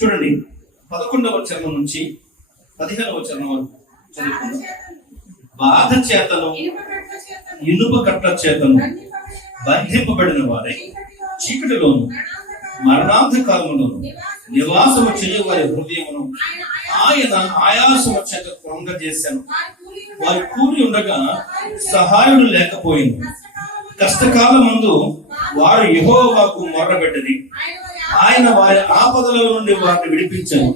చూడండి 11వ చరణం నుంచి 15వ చరణం వరకు చదువుకుందాం. బాధ చేతను ఇనుప కట్ల చేతను బంధింపబడిన వారే చీకటిలోను మరణాంధకారములోను నివాసము చేయ వారి హృదయమును ఆయన ఆయాసము చేత కృంగజేశాను. వారి కూలి ఉండగా సహాయుడు లేకపోయింది. కష్టకాలమందు వారు యెహోవాకు మొర్రబెట్టది. ఆయన వారి ఆపదల నుండి వారిని విడిపించను.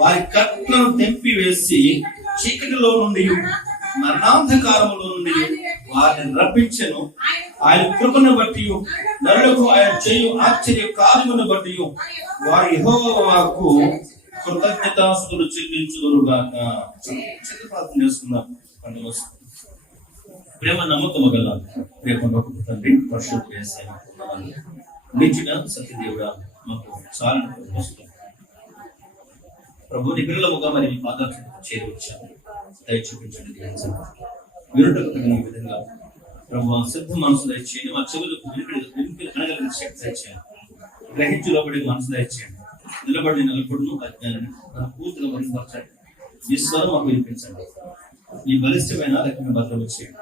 వారి కట్లను తెంపి వేసి చీకటిలో నుండి మరణాంధకారములో నుండి వారిని రప్పించెను. ఆయన కృపను బట్టి నరులకు ఆయన చేయు ఆశ్చర్య కార్యమును బట్టి వారి యెహోవాకు కృతజ్ఞతాస్తుతులు చెల్లించుదురుగాక. ప్రార్థన చేసుకుందాం. ప్రేమ నమ్మకము గల ప్రేమ తండ్రి, పరిశుద్ధ యేసయ్య నిత్యుడ సత్యదేవుడా, మాకు చాలా ప్రభు నీ పిల్లలముగా మరి మీ పాదాలకు చేరవచ్చాము. దయ చూపించండి. వినుటకు తగిన విధంగా ప్రభు సిద్ధ మనసు దయచేయండి. మా చెవులకు వినికిడి అనగలిగిన శక్తి దయచేయండి. గ్రహించు లోబడి మనసు దయచేయండి. నిలబడి నిలబడును అజ్ఞానాన్ని పూర్తిగా మరుగుపరచండి. మీ స్వరం మాకు వినిపించండి. మీ బలిష్టమైన రకమైన భద్రత చేయండి.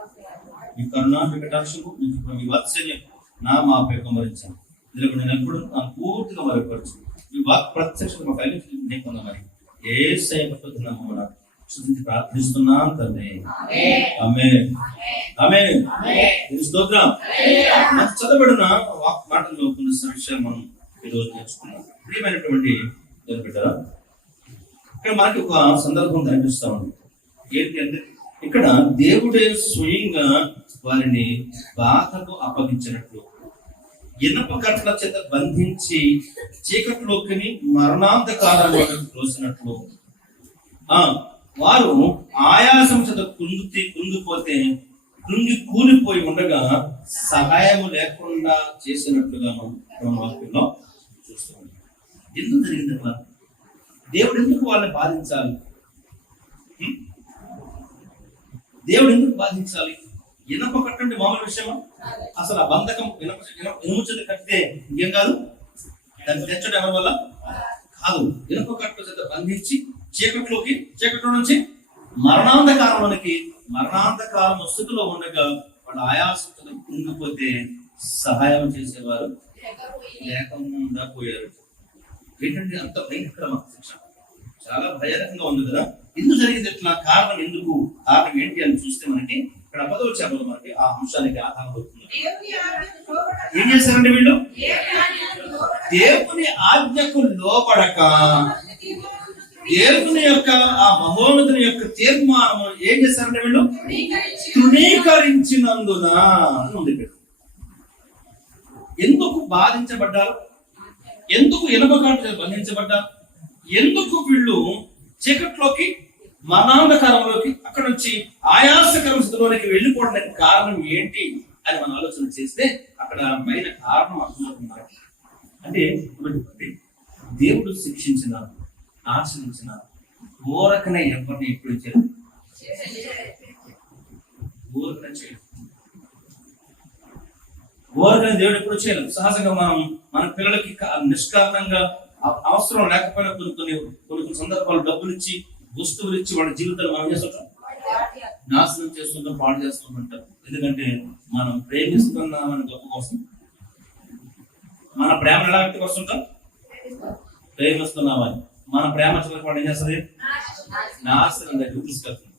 మీ కరుణ కటాక్షము మీ వాత్సల్యం నా మాపై కుమరించండి. నిలబడి నిలబడు నాకు పూర్తిగా మరుగుపరచు. మీ వాక్ ప్రత్యక్షత మాకు కలిగి పొందమని యేసయ్య నామమున స్తుతించి ప్రార్థిస్తున్నాం తండ్రి. ఆమేన్. ఆమేన్. స్తోత్రం. చదవబడిన వాక్ మాటల్లో కొన్ని విషయాలు మనం ఈరోజు నేర్చుకున్నాం. ప్రియమైనటువంటి బిడ్డలారా, ఇక్కడ మనకి ఒక సందర్భం కనిపిస్తా ఉంది. ఏంటి అంటే, ఇక్కడ దేవుడే స్వయంగా వారిని బాధకు అప్పగించినట్లు, ఇనప కట్ల చేత బంధించి చీకట్లోకి మరణాంధకారంలోకి తోసినట్లు, వారు ఆయాసం చేత కృంగిపోతే కృంగి కూలిపోయి ఉండగా సహాయం లేకుండా చేసినట్లుగా మనం వాక్యంలో చూస్తున్నాం. ఎందుకు జరిగింది? దేవుడు ఎందుకు వాళ్ళని బాధించాలి? దేవుడు ఎందుకు బాధించాలి? ఇనప కట్టండి మామూలు విషయమా? అసలు ఆ బంధకం ఇనుము చేత కట్టితే ఇంకేం కాదు, దాన్ని తెచ్చడం ఎవరి వల్ల కాదు. ఇనప కట్టు చేత బంధించి చీకట్లో నుంచి మరణాంధకారం స్థితిలో ఉండగా వాళ్ళు ఆయాసంతో కుంగిపోతే సహాయం చేసేవారు లేకుండా పోయారు. ఏంటంటే అంత భయంకరమైన శిక్ష, చాలా భయానకంగా ఉంది కదా. ఎందుకు జరిగింది ఇట్లా? కారణం ఏంటి అని చూస్తే మనకి ఇక్కడ 10వ చరణంలో మనకి ఆ అంశానికి ఆధారం అవుతుంది. ఏం చేశారండి వీళ్ళు? దేవుని ఆజ్ఞకు లోపడక దేవుని యొక్క ఆ మహోన్నతుని యొక్క తీర్మానం ఏం చేశారంటే వీళ్ళు తృణీకరించినందున ఉంది. ఎందుకు బాధించబడ్డారు? ఎందుకు ఇనపకాటు బంధించబడ్డారు? ఎందుకు వీళ్ళు చీకట్లోకి మరణాంధకారంలోకి అక్కడ నుంచి ఆయాసకరం స్థితిలోకి వెళ్ళిపోవడానికి కారణం ఏంటి అని మనం ఆలోచన చేస్తే అక్కడ పైన కారణం అర్థమవుతున్నారు. అంటే దేవుడు శిక్షించిన, ఆశ్రయించిన ఓరకనే ఎవరిని ఎప్పుడు చేయలేదు. ఓరకనే దేవుడు ఎప్పుడు చేయలేదు. సహజంగా మన పిల్లలకి నిష్కారణంగా అవసరం లేకపోయినా కొన్ని సందర్భాలు డబ్బులు ఇచ్చి, వస్తువులు ఇచ్చి వాళ్ళ జీవితాలు మనం చేస్తుంటాం, నాశనం చేస్తుంటాం, పాడు చేస్తుంటాం. ఎందుకంటే మనం ప్రేమిస్తున్నామని గొప్ప కోసం, మన ప్రేమ ఎలా వ్యక్తపరుస్తుంటాం? ప్రేమిస్తున్నామని. మన ప్రేమ చివరికి ఏం చేస్తుంది? నాశనం దగ్గర తీసుకెళ్తుంది.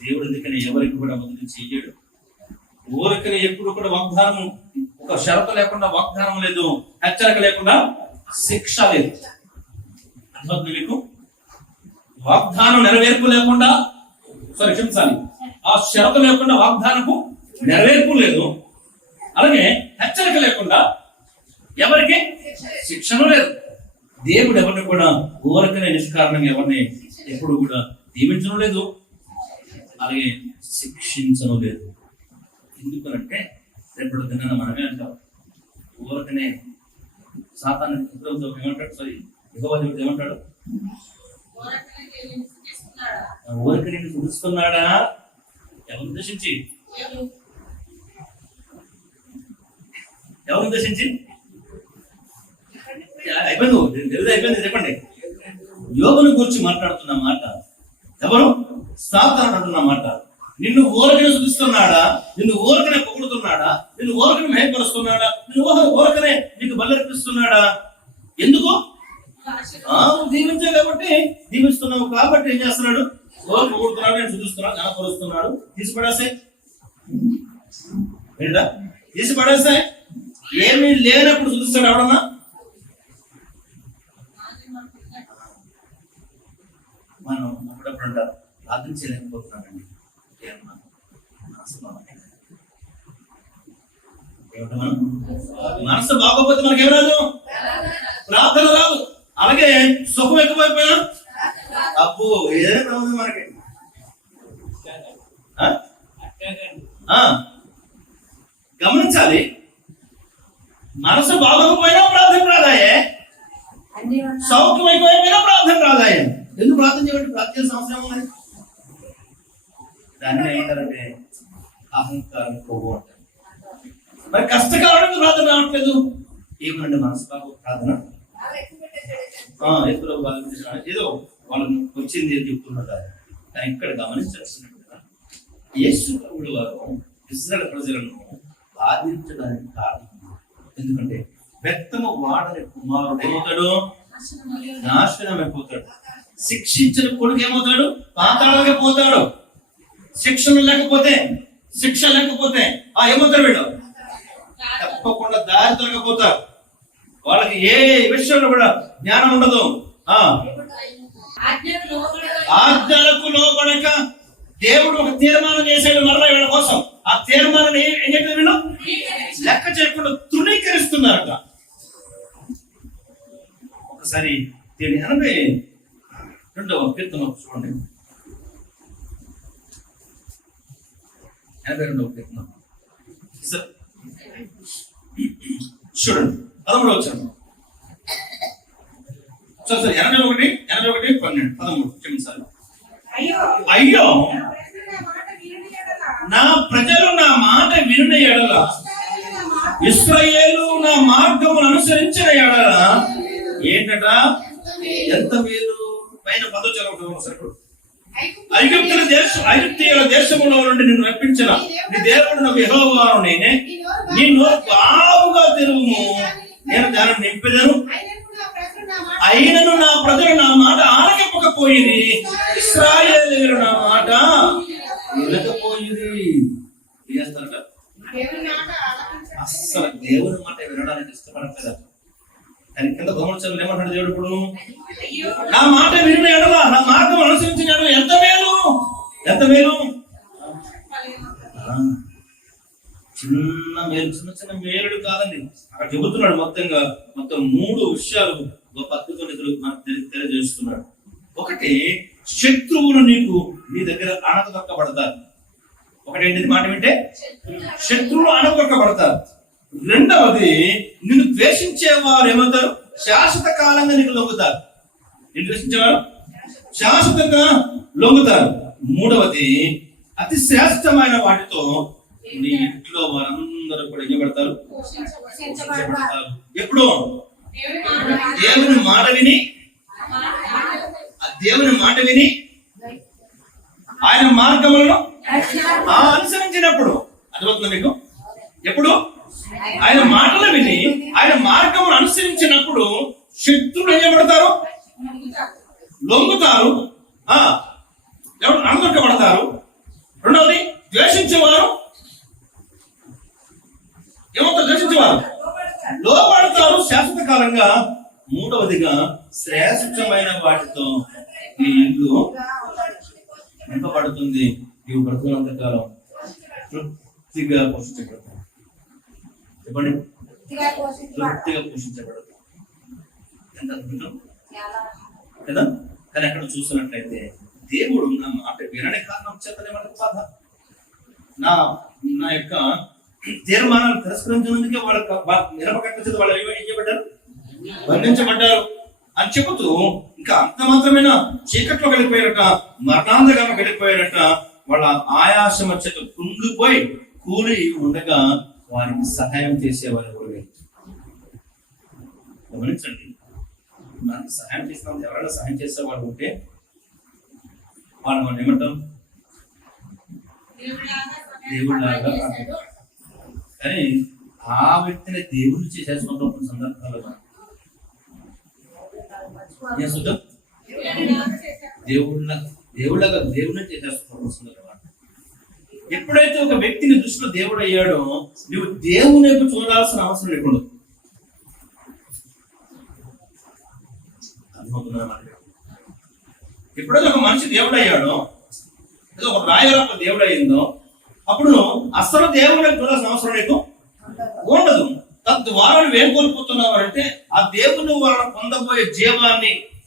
దేవుడు ఎందుకని ఎవరికి కూడా వదిలి చేయడు. ఊరికని ఎప్పుడు కూడా వాగ్దానం, ఒక షరతు లేకుండా వాగ్దానం లేదు, హెచ్చరిక లేకుండా శిక్ష లేదు. అర్థమవుతుంది మీకు? వాగ్దానం నెరవేర్పు లేకుండా, క్షమించాలి, ఆ షరతు లేకుండా వాగ్దానపు నెరవేర్పు లేదు. అలాగే హెచ్చరిక లేకుండా ఎవరికి శిక్షణ లేదు. దేవుడు ఎవరిని కూడా ఊరకనే నిష్కారణంగా ఎవరిని ఎప్పుడు కూడా దీవించడం లేదు, అలాగే శిక్షించడం లేదు. ఎందుకనంటే రేపటి దినాన మనమే అంటాం, ఊరకనే సాతాను ఏమంటాడు? సారీ, యెహోవా దేవుడు ఏమంటాడు? ఊరకనే చూస్తున్నాడా? ఎవరిని ఉద్దేశించి? అయిపోయింది, అయిపోయింది చెప్పండి. యోబును గురించి మాట్లాడుతున్న మాట ఎవరు? సాతాను అంటున్న మాట. నిన్ను ఊరకనే చూపిస్తున్నాడా? నిన్ను ఊరకనే పొగుడుతున్నాడా? నిన్ను ఊరకనే మహిమపరుస్తున్నాడా? నిన్ను ఊరకనే నీకు బలర్పిస్తున్నాడా? ఎందుకు? దీవించే కాబట్టి దీవిస్తున్నావు కాబట్టి ఏం చేస్తున్నాడు? ఊరక పొగుడుతున్నాడు, నేను చూపిస్తున్నాడు, జ్ఞాపరుస్తున్నాడు. తీసి పడేసాయి ఏంటా? తీసి పడేసాయి. ఏమీ లేనప్పుడు చూపిస్తాడు ఎవడన్నా? మనం అప్పుడప్పుడు అంటారు ప్రార్థన చేయలేకపోతున్నామండి. మనసు బాగోపోతే మనకేం రాదు? ప్రార్థన రాదు. అలాగే సుఖం ఎక్కువైపోయినా అప్పు ఏదైనా రాదు మనకి. గమనించాలి, మనసు బాగోకపోయినా ప్రార్థన రాదాయే, సౌఖ్యం అయిపోయినా ప్రార్థన రాదాయే. ఎందుకు ప్రార్థన చేయబట్టి ప్రార్థన సంవత్సరం ఉన్నది? దాన్ని ఏమంటారంటే అహంకారం కొవ్వు అంటారు. మరి కష్టకాలంలో ప్రార్థన రావట్లేదు. ఏమంటే మనసు బాగు ప్రార్థన ఎప్పుడో ఏదో వాళ్ళని వచ్చింది అని చెప్తున్నారు. కానీ ఇక్కడ గమనించాల్సినట్టుగా యేసు ప్రభువు వారు ఇశ్రాయేలు ప్రజలను బాధించడానికి కారణం. ఎందుకంటే వ్యక్తము వాడని కుమారుడు ఏమవుతాడు? నాశనం అయిపోతాడు. శిక్షించిన కొడుకు ఏమవుతాడు? పాతాళానికి పోతాడు. శిక్షణ లేకపోతే ఏమవుతారు? వీళ్ళు తప్పకుండా దారి తొలగిపోతారు. వాళ్ళకి ఏ విషయంలో కూడా జ్ఞానం ఉండదు. ఆజ్ఞలకు లోబడక దేవుడు ఒక తీర్మానం చేశాడు మరలా వీళ్ళ కోసం. ఆ తీర్మానం ఏం చెప్పారు? వీళ్ళు లెక్క చేయకుండా తృణీకరిస్తున్నారట. ఒకసారి 82వ కీర్తన చూడండి. 82వ కీర్తన చూడండి, 13వ వచనం. సరే 81, 12, 13 క్షమించాలి. అయ్యో నా ప్రజలు నా మాట వినున ఎడల, ఇశ్రాయేలు నా మార్గమును అనుసరించిన ఎడల ఏంటట? ఎంత మేలు. పైన 10వ వచనం. ఐగుప్తీయుల దేశములో నుండి నిన్ను రప్పించిన నీ దేవుడు యెహోవాను నేనే. నిన్ను బావుగా తెరువుము, నేను దానిని నింపెదను. అయినను నా ప్రజలు నా మాట ఆలకింపకపోయిరి, ఇశ్రాయేలీయులు నా మాట వినకపోయిరి. చేస్తారట. అస్సలు దేవుని మాట వినడానికి ఇష్టపడట్లేదు. కానీ కింద గమనించాలి ఏమంటాడు దేవుడు? ఇప్పుడు నా మాట వినిన ఎడల, నా మార్గం అనుసరించిన ఎడల ఎంత మేలు, ఎంత మేలు. చిన్న మేలు, చిన్న చిన్న మేలుడు కాదండి. అక్కడ చెబుతున్నాడు మొత్తం 3 విషయాలు గొప్ప అద్భుతాలు మనకు తెలియజేస్తున్నాడు. ఒకటి, శత్రువులు నీ దగ్గర అణగదొక్కబడతారు. ఒకటేంటి? మాట వింటే శత్రువులు అణగదొక్కబడతారు. రెండవది, నిన్ను ద్వేషించేవారు ఏమవుతారు? శాశ్వత కాలంగా నీకు లొంగుతారు. నిన్ను ద్వేషించేవారు శాశ్వతంగా లొంగుతారు. మూడవది, అతి శ్రేష్టమైన వాటితో నీ ఇంట్లో వారందరూ కూడా ఇవ్వబడతారు, పోషించబడతారు. ఎప్పుడు? దేవుని మాట విని ఆయన మార్గములను అనుసరించినప్పుడు. అర్థమవుతుందా మీకు? ఎప్పుడు? ఆయన మాటలు విని ఆయన మార్గమును అనుసరించినప్పుడు శత్రువులు ఏం చేయబడతారు? లొంగుతారు, అణగదొక్కబడతారు. రెండవది, ద్వేషించేవారు ఏమవుతారు? ద్వేషించేవారు లోపడతారు శాశ్వత కాలంగా. మూడవదిగా, శ్రేష్టమైన వాటితో ఈ ఇల్లు నింపబడుతుంది. ఇవి బ్రతుకున్నంత కాలం తృప్తిగా పోషించబడతారు. చెప్పండి, తృప్తిగా పోషించబడతారు. ఎంత అద్భుతం కదా? కానీ అక్కడ చూస్తున్నట్లయితే దేవుడు నా మాట వినని కారణం చేతనే వాళ్ళకి బాధ. నా యొక్క తీర్మానాలు తిరస్కరించినందుకే వాళ్ళకి నిరపకట్ట వాళ్ళు ఏం చేయబడ్డారు? బంధించబడ్డారు అని చెబుతూ, ఇంకా అంత మాత్రమేనా? చీకట్లో వెళ్ళిపోయారట, మరణాంధకారం వెళ్ళిపోయారట. వాళ్ళ ఆయాసం చేత కుంగిపోయి కూలి ఉండగా వారికి సహాయం చేసేవారు ఎవరు? గమనించండి, మనకి సహాయం చేస్తాం, ఎవరైనా సహాయం చేసేవాడు ఉంటే వాళ్ళు మనం ఏమంటాం, దేవుడిలాగా. కానీ ఆ వ్యక్తిని దేవుడిని చేసేసుకుంటాం కొన్ని సందర్భాల్లో. దేవుళ్ళగా దేవుడిని చేసేసుకుంటాం. ఎప్పుడైతే ఒక వ్యక్తిని దృష్టిలో దేవుడు అయ్యాడో నువ్వు దేవుని వైపు చూడాల్సిన అవసరం లేకుండా. ఎప్పుడైతే ఒక మనిషి దేవుడు అయ్యాడో, ఏదో ఒక రాయరాప దేవుడు అయ్యిందో, అప్పుడు అసలు దేవుని వైపు చూడాల్సిన అవసరం నీకు ఉండదు. తద్వారా నువ్వేం కోల్పోతున్నావు అంటే ఆ దేవుని వలన పొందబోయే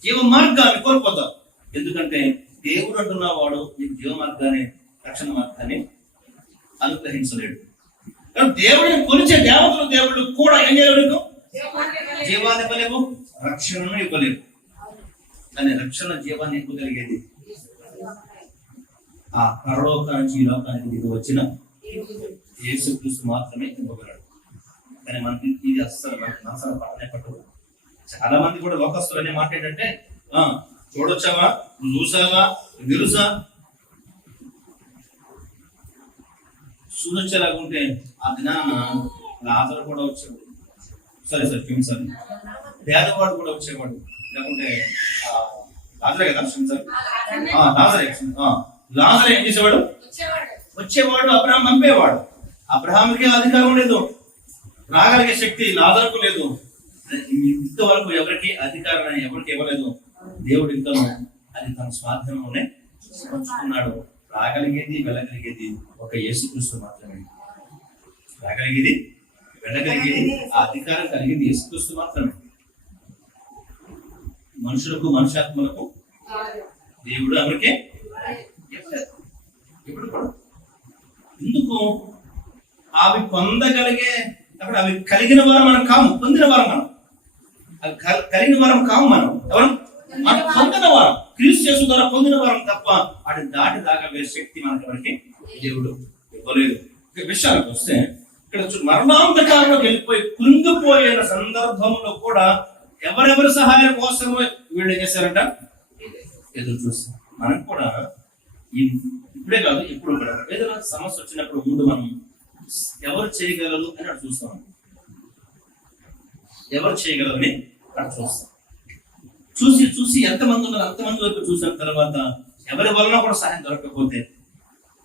జీవ మార్గాన్ని కోల్పోతావు. ఎందుకంటే దేవుడు అంటున్న వాడు నీకు జీవ మార్గాన్ని, రక్షణ మార్గాన్ని అనుగ్రహించలేడు. కానీ దేవుడిని కొలిచే దేవతలు దేవుడు కూడా ఏం చేయలేవు, జీవాన్ని ఇవ్వలేవు, రక్షణను ఇవ్వలేవు. కానీ రక్షణ జీవాన్ని ఇవ్వగలిగేది ఆ పరలోక నుంచి ఈ లోకానికి ఇది వచ్చిన యేసుక్రీస్తు మాత్రమే ఇవ్వగలడు. కానీ మనకి ఇది అస్సలు మనసు పడనే పట్టదు. చాలా మంది కూడా లోకస్తులు అనే మాట ఏంటంటే, చూడొచ్చావా, నువ్వు చూసావా, తెలుసా, చూడొచ్చేలాగుంటే ఆ దినాన లాజరు కూడా వచ్చేవాడు. సరే క్షమించాలి, పేదవాడు కూడా వచ్చేవాడు. లేకుంటే లాజరే కదా, క్షమించాలి, లాజరే ఏం చేసేవాడు, వచ్చేవాడు. అబ్రహాం పంపేవాడు. అబ్రహాంకి అధికారం లేదు, రాగలిగే శక్తి లాజరుకు లేదు. ఇంతవరకు ఎవరికి అధికారం ఎవరికి ఇవ్వలేదు. దేవుడు ఇంతను అది తన స్వాధీనంలోనే ఉంచుకున్నాడు. రాగలిగేది వెళ్ళగలిగేది ఒక యేసుక్రీస్తు మాత్రమే. రాగలిగేది వెళ్ళగలిగేది ఆ అధికారం కలిగింది యేసుక్రీస్తు మాత్రమే. మనుషులకు మనుషాత్మలకు దేవుడు ఎవరికే ఇప్పుడు కూడా. ఎందుకు అవి పొందగలిగే, అప్పుడు అవి కలిగిన వారు మనం కాము, పొందిన వారు మనం. అవి కలిగిన వారం కాము మనం. ఎవరు మనం పొందిన వారం, క్రీస్తు యేసు ద్వారా పొందిన వారం తప్ప అటు దాటి దాగలే శక్తి మనకి ఎవరికి దేవుడు ఇవ్వలేదు. విషయానికి వస్తే ఇక్కడ మరణాంతకాలంలో వెళ్ళిపోయి కృంగిపోయిన సందర్భంలో కూడా ఎవరెవరి సహాయం కోసం వీళ్ళు ఏం చేశారంట, ఎదురు చూస్తారు. మనం కూడా ఇప్పుడే కాదు, ఇప్పుడు కూడా ఏదైనా సమస్య వచ్చినప్పుడు ముందు మనం ఎవరు చేయగలరు అని అటు చూస్తాం. ఎవరు చేయగలరు అని అటు చూస్తాం. చూసి ఎంతమంది ఉన్నారు అంతమంది వరకు చూసిన తర్వాత ఎవరి వలన కూడా సహాయం దొరకకపోతే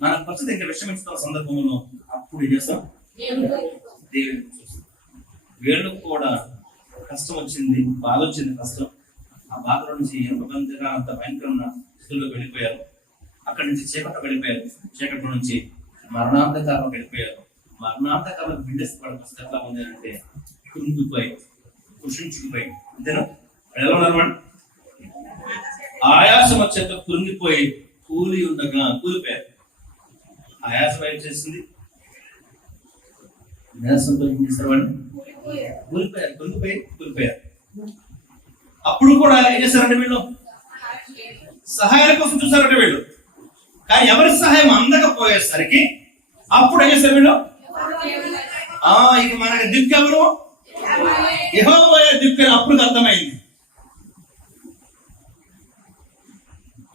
మన పరిస్థితి ఇంకా విషమించుతున్న సందర్భంలో అప్పుడు ఏం చేస్తాం, దేవుని చూస్తాం. వీళ్ళు కూడా కష్టం వచ్చింది, బాధ వచ్చింది, కష్టం. ఆ బాధలో నుంచి ఎంతమందిగా అంత భయంకరమైన స్థితిలోకి వెళ్ళిపోయారు. అక్కడి నుంచి చీకట్లో వెళ్ళిపోయారు. చీకట్లో నుంచి మరణాంతకాలం వెళ్ళిపోయారు. మరణాంతకాలం బిడ్డపడిన ఎట్లా ఉంది అంటే కృంగిపోయి, కృషించుకుపోయి, అంతేనా? ఎలా ఉన్నారు? ఆయాసం వచ్చేట కృంగిపోయి కూలిపోయారు. ఆయాసం ఏం చేసింది, నీరసంతో ఏం చేశారు వాళ్ళు, కూలిపోయారు. అప్పుడు కూడా ఏం చేశారంటే వీళ్ళు సహాయాల కోసం చూసారంటే వీళ్ళు. కానీ ఎవరి సహాయం అందకపోయేసరికి అప్పుడు ఏం చేశారు వీళ్ళు, ఇక మనకి దిక్కెవరు, యెహోవాయే దిక్కు. అప్పుడు అర్థమైంది.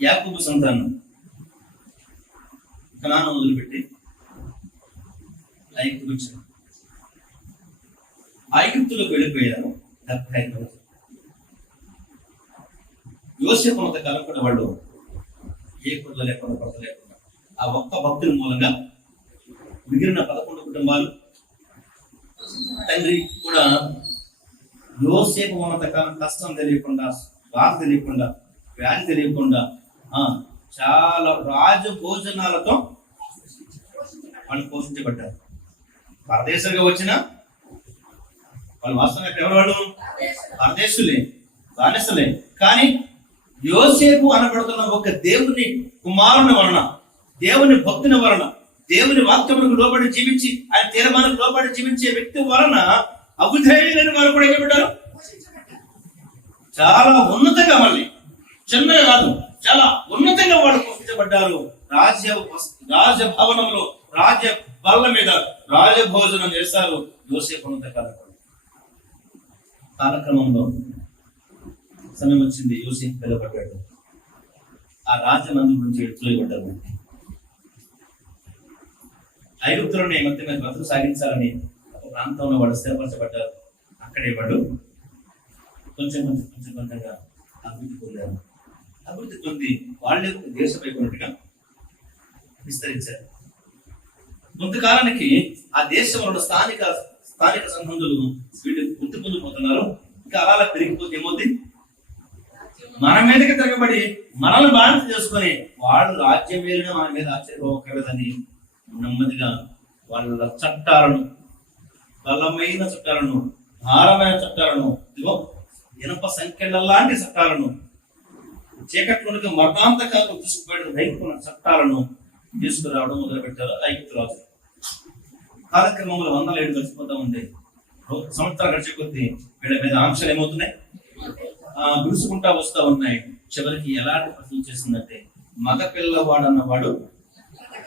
యాకోబు సంతానం కనాను వదిలిపెట్టి ఐగుప్తులోకి వెళ్ళిపోయారు. 75 రోజులు. యోసేపు ఉన్నంత కాలం కూడా వాళ్ళు ఏ కొద్ది లేకుండా కొరత లేకుండా ఆ ఒక్క భక్తుల మూలంగా మిగిలిన 11 కుటుంబాలు, తండ్రి కూడా యోసేపు ఉన్నంత కాలం కష్టం తెలియకుండా, బాధ తెలియకుండా, వ్యాధి తెలియకుండా చాలా రాజ భోజనాలతో వాళ్ళు పోషించబడ్డారు. పరదేశంగా వచ్చిన వాళ్ళు వాస్తవంగా ఎవరు, వాళ్ళు పరదేశులే, బానిసలే. కానీ యోసేపు అనబడుతున్న ఒక దేవుని కుమారుని వలన, దేవుని భక్తుని వలన, దేవుని వాక్యములకు లోబడి జీవించి ఆయన తీర్మానాలకు లోబడి జీవించే వ్యక్తి వలన అబుధేయులైన వారు కూడా ఏమంటారు, చాలా ఉన్నతంగా, మళ్ళీ చిన్నగా కాదు, చాలా ఉన్నతంగా వాళ్ళు పోషించబడ్డారు. రాజభవనంలో రాజ్య బల్ల మీద రాజభోజనం చేస్తారు యోసేపు ఉన్నత కాలక్రమంలో. సమయం వచ్చింది, యోసేపు పిలువబడ్డాడు. ఆ రాజమందిరం నుంచి ఎత్తులేయబడ్డారు. ఐగుప్తులోనే మధ్య మీద బ్రతుకు సాగించాలని ఒక ప్రాంతంలో వాడు స్థిరపరచబడ్డారు. అక్కడే వాడు కొంచెం కొంచెంగా అభివృద్ధి పొందారు. అభివృద్ధి పొంది వాళ్ళే దేశపైకున్నట్టుగా విస్తరించారు. కొంతకాలానికి ఆ దేశంలో స్థానిక సంబంధులు వీటిని గుర్తు పొందిపోతున్నారు. ఇంకా అలా పెరిగిపోతే ఏమవుతుంది, మన మీదకి తిరగబడి మనల్ని బాధ్యత చేసుకొని వాళ్ళు రాజ్యం వేరిన మన మీద ఆశ్చర్యపోకర్లేదని నెమ్మదిగా వాళ్ళ చట్టాలను, బలమైన చట్టాలను, భారమైన చట్టాలను, ఇదిగో ఇనప సంఖ్యల లాంటి చట్టాలను, చీకట్లోనికి మరణాంతకాలు తీసుకుపోయిన రైతున్న చట్టాలను తీసుకురావడం మొదలుపెట్టారు ఐగుప్తు రాజు. కాలక్రమంలో 100 ఏళ్ళు గడిచిపోతా ఉంది. సంవత్సరాలు గడిచే కొద్దీ వీళ్ళ మీద ఆంక్షలు ఏమవుతున్నాయి, గుడుచుకుంటా వస్తూ ఉన్నాయి. చివరికి ఎలాంటి పరిస్థితులు చేసిందంటే మగ పిల్లవాడు అన్నవాడు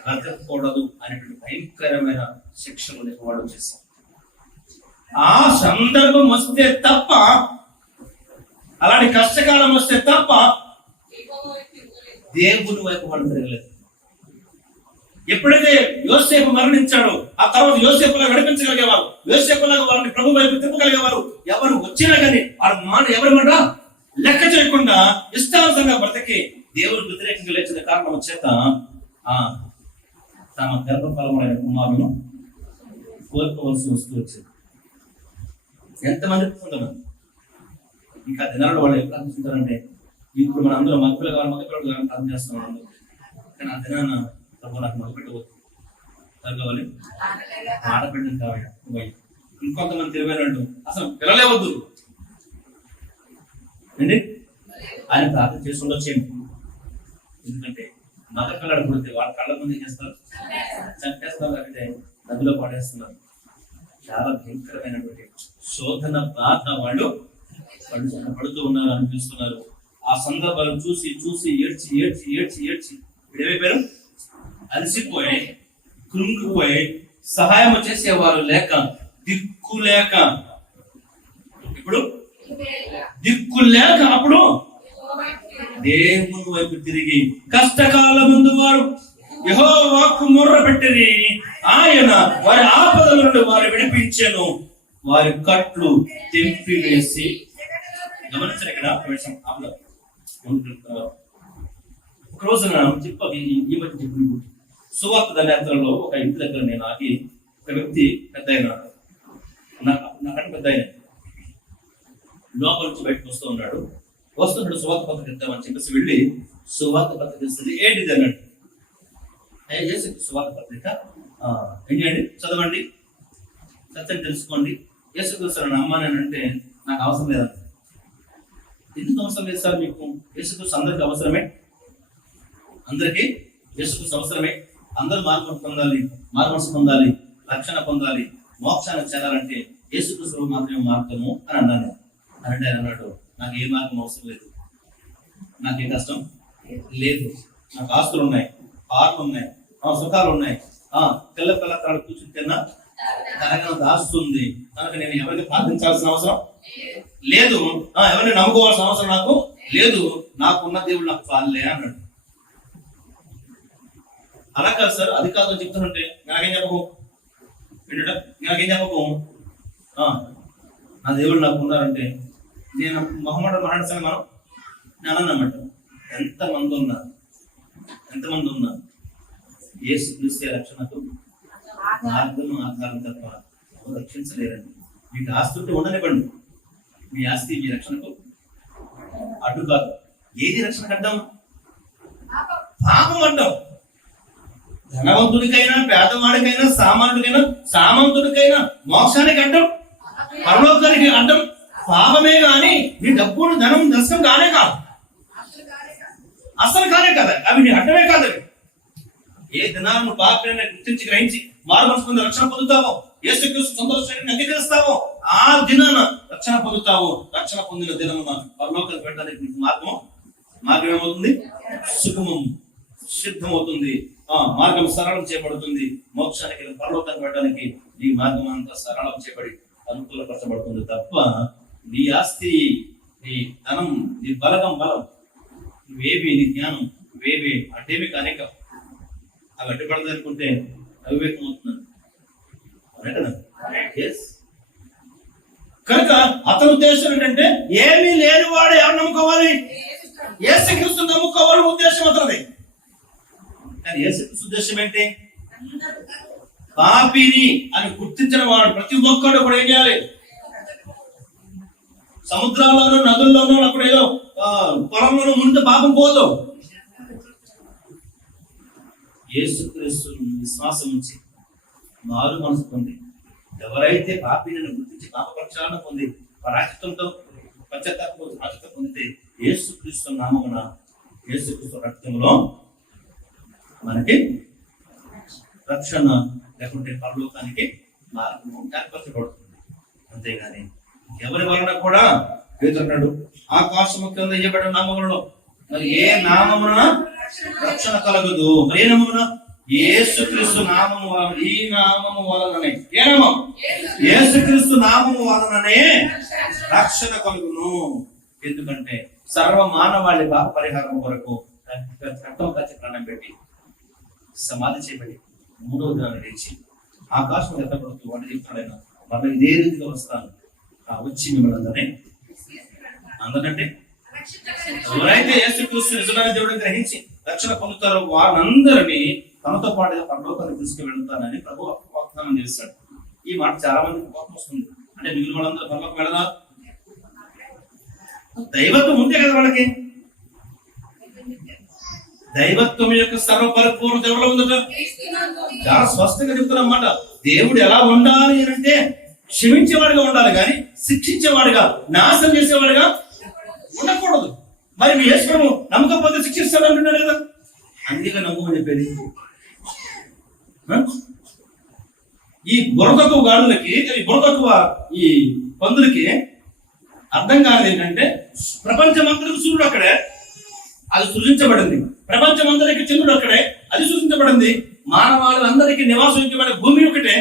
బ్రతకూడదు అనేటువంటి భయంకరమైన శిక్షలు వాడు చేశారు. ఆ సందర్భం వస్తే తప్ప, అలాంటి కష్టకాలం వస్తే తప్ప దేవుని వైపు వాడు తిరగలేదు. ఎప్పుడైతే యోసేపు మరణించాడో ఆ తర్వాత యోసేపులా నడిపించగలిగేవారు, యోసేపులాగా వారిని ప్రభు వైపు తిప్పగలిగేవారు ఎవరు వచ్చినా కానీ వారి మాట ఎవరి మాట లెక్క చేయకుండా ఇష్టానుసంగా బ్రతికి దేవుడికి వ్యతిరేకంగా లేచిన కారణం చేత తమ గర్భఫలమైన కుమారులను కోల్పోవలసి వస్తూ వచ్చింది. ఎంతమంది కొంతమంది ఇంకా దినాలు వాళ్ళు ఎప్పుడు అనుకుంటారంటే, ఇప్పుడు మన అందరూ మగపిల్లలు కావాలి, మగపిల్లలు కావాలని అర్థం చేస్తున్నాం. కానీ ఆ దినాన ప్రభు నాకు మగపెట్టవచ్చు కావాలి, ఆడబిడ్డలు కావాలి. ఇంకొంతమంది తెలివైనట్టు అసలు పిల్లలే వద్దు అండి ఆయన ప్రార్థన చేసి ఉండొచ్చేమో. ఎందుకంటే మగ పిల్లడు పుడితే వాళ్ళ కళ్ళ ముందు చేస్తారు, చంపేస్తారు, లేకపోతే నదిలో పడేస్తున్నారు. చాలా భయంకరమైనటువంటి శోధన బాధ వాళ్ళు పడుతూ ఉన్నారు అనిపిస్తున్నారు. ఆ సందర్భాలు చూసి చూసి ఏడ్చి ఏడ్చి ఏడ్చి ఏడ్చి ఏమైపోయారు, అలసిపోయి కృంగిపోయి సహాయం చేసేవారు లేక, దిక్కు లేక, ఇప్పుడు దిక్కు లేక అప్పుడు దేవుని వైపు తిరిగి కష్టకాల ముందు వారు యెహోవాకు మొర్ర పెట్టిరి, ఆయన వారి ఆపదల నుండి వారు విడిపించెను, వారి కట్లు తెంపివేసి. గమనించారు ఇక్కడ ఒక రోజున ఈ మధ్య చెప్పి సువార్త దండయాత్రలో ఒక ఇంటి దగ్గర నేను ఆగి, ఒక వ్యక్తి పెద్ద అయిన నాకంటే పెద్ద అయిన లోపల నుంచి బయటకు వస్తున్నాడు. సువార్త పత్రిక ఇద్దామని చెప్పేసి వెళ్ళి సువార్త పత్రిక ఇస్తుంది. ఏంటిది అన్నాడు. సువార్త పత్రిక ఏంటండి, చదవండి, సత్యం తెలుసుకోండి, యేసుక్రీస్తు నమ్మాను అంటే నాకు అవసరం లేదంట. ఎందుకు అవసరం లేదు సార్? మీకు యేసుక్రీస్తు అందరికి అవసరమే, అందరికీ యేసుక్రీస్తు అవసరమే. అందరూ మార్మనసు పొందాలి, రక్షణ పొందాలి, మోక్షాన్ని చేరాలంటే యేసుక్రీస్తు మాత్రమే మార్గము అని అన్నాను. అంటే ఆయన అన్నాడు, నాకు ఏ మార్గం అవసరం లేదు, నాకే కష్టం లేదు, నాకు ఆస్తులు ఉన్నాయి, కార్లు ఉన్నాయి, సుఖాలు ఉన్నాయి, పిల్ల తన కూర్చుని తిన్నా తనకనంత ఆస్తి ఉంది, కనుక నేను ఎవరికి ప్రార్థించాల్సిన అవసరం లేదు, ఎవరిని నమ్ముకోవాల్సిన అవసరం నాకు లేదు, నాకున్న దేవుడు నాకు చాలే అన్నాడు. అలా కాదు సార్, అది కాదు అని చెప్తానంటే నాకేం చెప్పకు, నాకేం చెప్పకు, నా దేవుడు నాకు ఉన్నారంటే నేను మొహమ్మద్ మహాడసని మనం నేను అన్నమాట. ఎంతమంది ఉన్నారు యేసుక్రీస్తు రక్షణకు మార్గం ఆధారం తప్ప రక్షించలేరండి. మీకు ఆస్తి ఉంటే ఉండనివ్వండి, మీ ఆస్తి మీ రక్షణకు అడ్డు కాదు. ఏది రక్షణకు అడ్డం? పాపం అడ్డం. ధనవంతుడికైనా, పేదవాడికైనా, సామంతుడికైనా మోక్షానికి అడ్డం, పరలోకానికి అడ్డం పాపమే గాని మీ డబ్బులు ధనం నష్టం కానే కాదు, అసలు కానే కాదు, అవి నీ అడ్డమే కాదు. ఏ దినాలను పాపని గుర్తించి గ్రహించి మారుమనసు పొంది రక్షణ పొందుతావో, యేసుక్రీస్తు సంతోషాన్ని అంగీకరిస్తావో, ఆ దినాన రక్షణ పొందుతావు. రక్షణ పొందిన దినమున పరలోకానికి వెళ్ళడానికి నీకు మార్గం ఏమవుతుంది? సుఖమం సిద్ధమవుతుంది, మార్గం సరళం చేయబడుతుంది. మోక్షానికి పరలోకానికి వెళ్ళడానికి ఈ మార్గం అంతా సరళం చేయబడి అనుకూలపరచబడుతుంది తప్ప నీ ఆస్తి, నీ ధనం, నీ బలం, నువ్వేవి, నీ జ్ఞానం నువ్వేవి అడ్డేవి కానేక అవి అడ్డుపడదనుకుంటే అవివేకం అవుతున్నాను కదా. కనుక అతని ఉద్దేశం ఏంటంటే ఏమీ లేని వాడు ఎవరు నమ్ముకోవాలి? యేసుక్రీస్తు నమ్ముకోవాలి ఉద్దేశం అతనిది. కానీ యేసుక్రీస్తు ఉద్దేశం ఏంటి? పాపిని అని గుర్తించిన వాడు ప్రతి ఒక్కడు కూడా ఏం చేయాలి? సముద్రాల్లోనూ నదుల్లోనూ అప్పుడు ఏదో పొలంలోనూ ముందు పాపం పోదు. యేసుక్రీస్తు విశ్వాసం ఉంచి మారు మనసు పొంది ఎవరైతే పాపిని గుర్తించి పాప ప్రక్షాళన పొంది పరాచితంతో పశ్చాత్తాప రాచిత పొందితే యేసుక్రీస్తు నామమున యేసుక్రీస్తు రక్తంలో మనకి రక్షణ, లేకుంటే పరలోకానికి మార్గం ఏర్పరచబడుతుంది. అంతేగాని ఎవరి వలన కూడా పేతురున్నాడు ఆకాశము కింద ఇయ్యబడిన నామములలో మరి ఏ నామమున రక్షణ కలగదు. మరి ఏ నామమున? యేసుక్రీస్తు నామము వలన. ఈ నామము వలననే, ఏ నామం? యేసుక్రీస్తు నామము వలననే రక్షణ కలుగును. ఎందుకంటే సర్వ మానవాళి పాప పరిహారం కొరకు రక్తం కచ్చి ప్రాణం పెట్టి సమాధి చేయబడి 3వ దినాన్ని లేచి ఆకాశం ఎత్తబడుతూ వాడు చెప్తాడైనా మళ్ళీ ఇదే రీతిగా వస్తాను, వచ్చి మిమ్మల్ని అందరంటే ఎవరైతే యేసుక్రీస్తు నిజమైన దేవుడిని గ్రహించి రక్షణ పొందుతారో వారందరినీ తనతో పాటుగా పరలోకానికి తీసుకువెళ్తానని ప్రభు వాగ్దానం చేస్తాడు. ఈ మాట చాలా మందికి కోపం వస్తుంది. అంటే మిగిలిన వాళ్ళందరూ పరలోకం వెళదా? దైవత్వం ఉంటే కదా వాళ్ళకి. దైవత్వం యొక్క సర్వపరిపూర్ణత ఎవరిలో ఉందట? చాలా స్పష్టంగా చెప్తున్నమాట. దేవుడు ఎలా ఉండాలి అంటే క్షమించేవాడిగా ఉండాలి, కానీ శిక్షించేవాడిగా, నాశనం చేసేవాడిగా ఉండకూడదు. మరి మీ యేసు నమ్మకపోతే శిక్షిస్తాడు అంటున్నారు కదా. అందుకే నమ్మకమని చెప్పేది. ఈ బుర్రతక్కువ గాడులకి, బుర్రతక్కువ ఈ పందులకి అర్థం కాదు ఏంటంటే ప్రపంచమంతరికి సూర్యుడు అక్కడే, అది సృజించబడింది. ప్రపంచమంతరికి చంద్రుడు అక్కడే, అది సృజించబడింది. మానవాళులందరికీ నివాసం ఇచ్చబడే భూమి ఒకటే.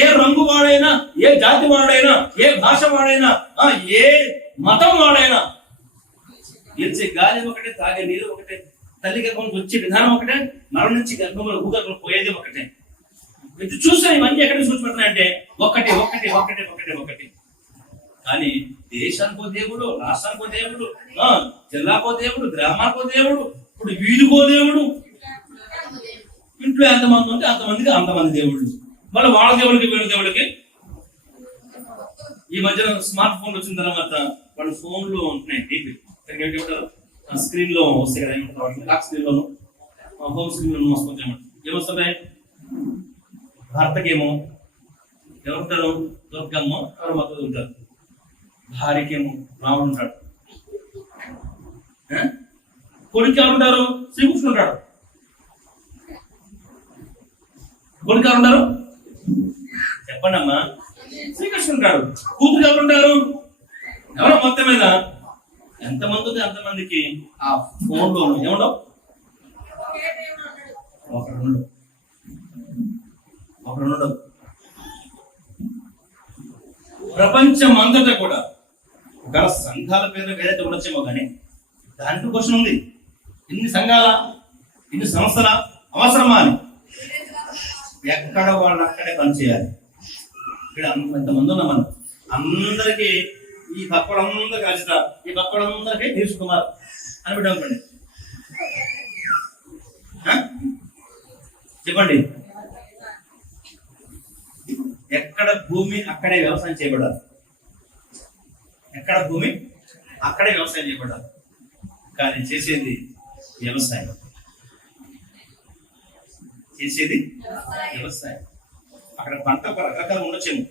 ఏ రంగు వాడైనా, ఏ జాతి వాడైనా, ఏ భాష వాడైనా, ఏ మతం వాడైనా గెలిచే గాలి ఒకటే, తాగే నీరు ఒకటే, తల్లి గర్భంలోకి వచ్చే విధానం ఒకటే, మరణించి గర్భంలో భూగర్భంలో పోయేది ఒకటే. ఇది చూసాను ఇవన్నీ ఎక్కడ చూసిపెట్టినాయంటే ఒకటి ఒకటి ఒకటి ఒకటి ఒకటి. కానీ దేశానికో దేవుడు, రాష్ట్రానికో దేవుడు, జిల్లాకో దేవుడు, గ్రామానికో దేవుడు, ఇప్పుడు వీధికో దేవుడు, ఇంట్లో ఎంతమంది ఉంటే అంతమందికి అంతమంది దేవుళ్ళు. మళ్ళీ వాళ్ళ దేవుడికి వీళ్ళ దేవుడికి. ఈ మధ్యన స్మార్ట్ ఫోన్ వచ్చిన తర్వాత వాళ్ళ ఫోన్లో ఉంటున్నాయి స్క్రీన్ లో వస్తాయి కదా, లాక్ స్క్రీన్ లోను హోమ్ స్క్రీన్ లో వస్తుంటాయి. ఏమొస్తున్నాయి? భర్తకేమో ఎవరుంటారు? దుర్గమ్మ ఎవరు మద్దతు ఉంటారు. భార్యకేమో రాముడు ఉంటాడు. కొడుకు ఎవరుంటారు? శ్రీకృష్ణుడు ఉంటాడు. కొడుకు ఎవరుంటారు? చెప్పండి అమ్మా. శ్రీకృష్ణుడు ఉంటాడు. కూతురు ఎవరుంటారు? ఎవరో మొత్తం మీద ఎంతమంది ఉంది అంతమందికి ఆ ఫోన్ లో ఏముండవు, ఒకడు. ప్రపంచం అంతటా కూడా ఒక సంఘాల పేరు వేరైతే ఉండొచ్చేమో కానీ దాంట్లో క్వశ్చన్ ఉంది. ఇన్ని సంఘాల, ఇన్ని సంస్థల అవసరమా అని. ఎక్కడ వాళ్ళు అక్కడే పనిచేయాలి. ఇక్కడ ఎంతమంది ఉన్నాం మనం. అందరికీ ఈ పక్కడందరికీ అజిత, ఈ పక్కడందరికీ నీరజ్ కుమార్ అని పెట్టండి. చెప్పండి. ఎక్కడ భూమి అక్కడే వ్యవసాయం చేయబడాలి. ఎక్కడ భూమి అక్కడే వ్యవసాయం చేయబడాలి. కానీ చేసేది వ్యవసాయం. అక్కడ పంట ఒక రకరకాలు ఉండొచ్చేమో,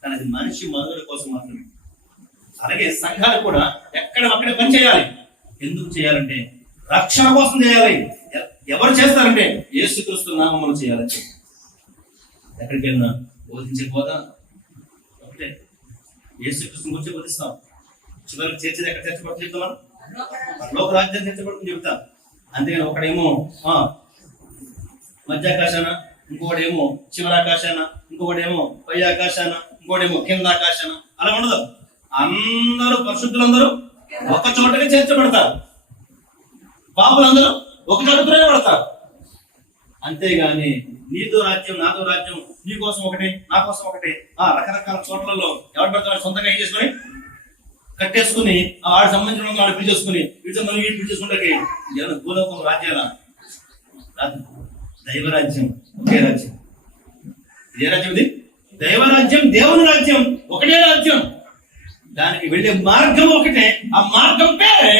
కానీ అది మనిషి మనుగడ కోసం మాత్రమే. అలాగే సంఘాలు కూడా ఎక్కడ అక్కడే పని చేయాలి. ఎందుకు చేయాలంటే రక్షణ కోసం చేయాలి. ఎవరు చేస్తారంటే యేసుక్రీస్తు నామములో చేయాలి. ఎక్కడికి వెళ్ళినా బోధించే బోధ ఒకటే, యేసుక్రీస్తు గురించి బోధిస్తాం. చివరికి చేర్చేది ఎక్కడ చర్చబడుతుంది చెప్తాం, లోక రాజ్యం చర్చబడుతుంది చెప్తా. అంతేగాని ఒకడేమో మధ్య ఆకాశాన, ఇంకొకడేమో చివరి ఆకాశాన, ఇంకొకడేమో పై ఆకాశాన, ఇంకోటేమో కింద ఆకాశాన, అలా ఉండదు. అందరూ పరిశుద్ధులందరూ ఒక చోటగా చేర్చబడతారు, పాపులందరూ ఒక చోటనే పడతారు. అంతేగాని నీతో రాజ్యం నాతో రాజ్యం, నీ కోసం ఒకటి నా కోసం ఒకటి, రకరకాల చోట్లలో ఎవరు పెడతాడు సొంతంగా ఏం చేసుకుని కట్టేసుకుని వాడు సంబంధించిన వాడు పిలి చేసుకుని వీటి మనం వీటి పిలి చేసుకుంటే భూలోకం రాజ్యాల దైవరాజ్యం ఒకే రాజ్యం. ఇదే రాజ్యం, ఇది దైవరాజ్యం, దేవుని రాజ్యం, ఒకటే రాజ్యం. దానికి వెళ్ళే మార్గం ఒకటే, ఆ మార్గం పేరే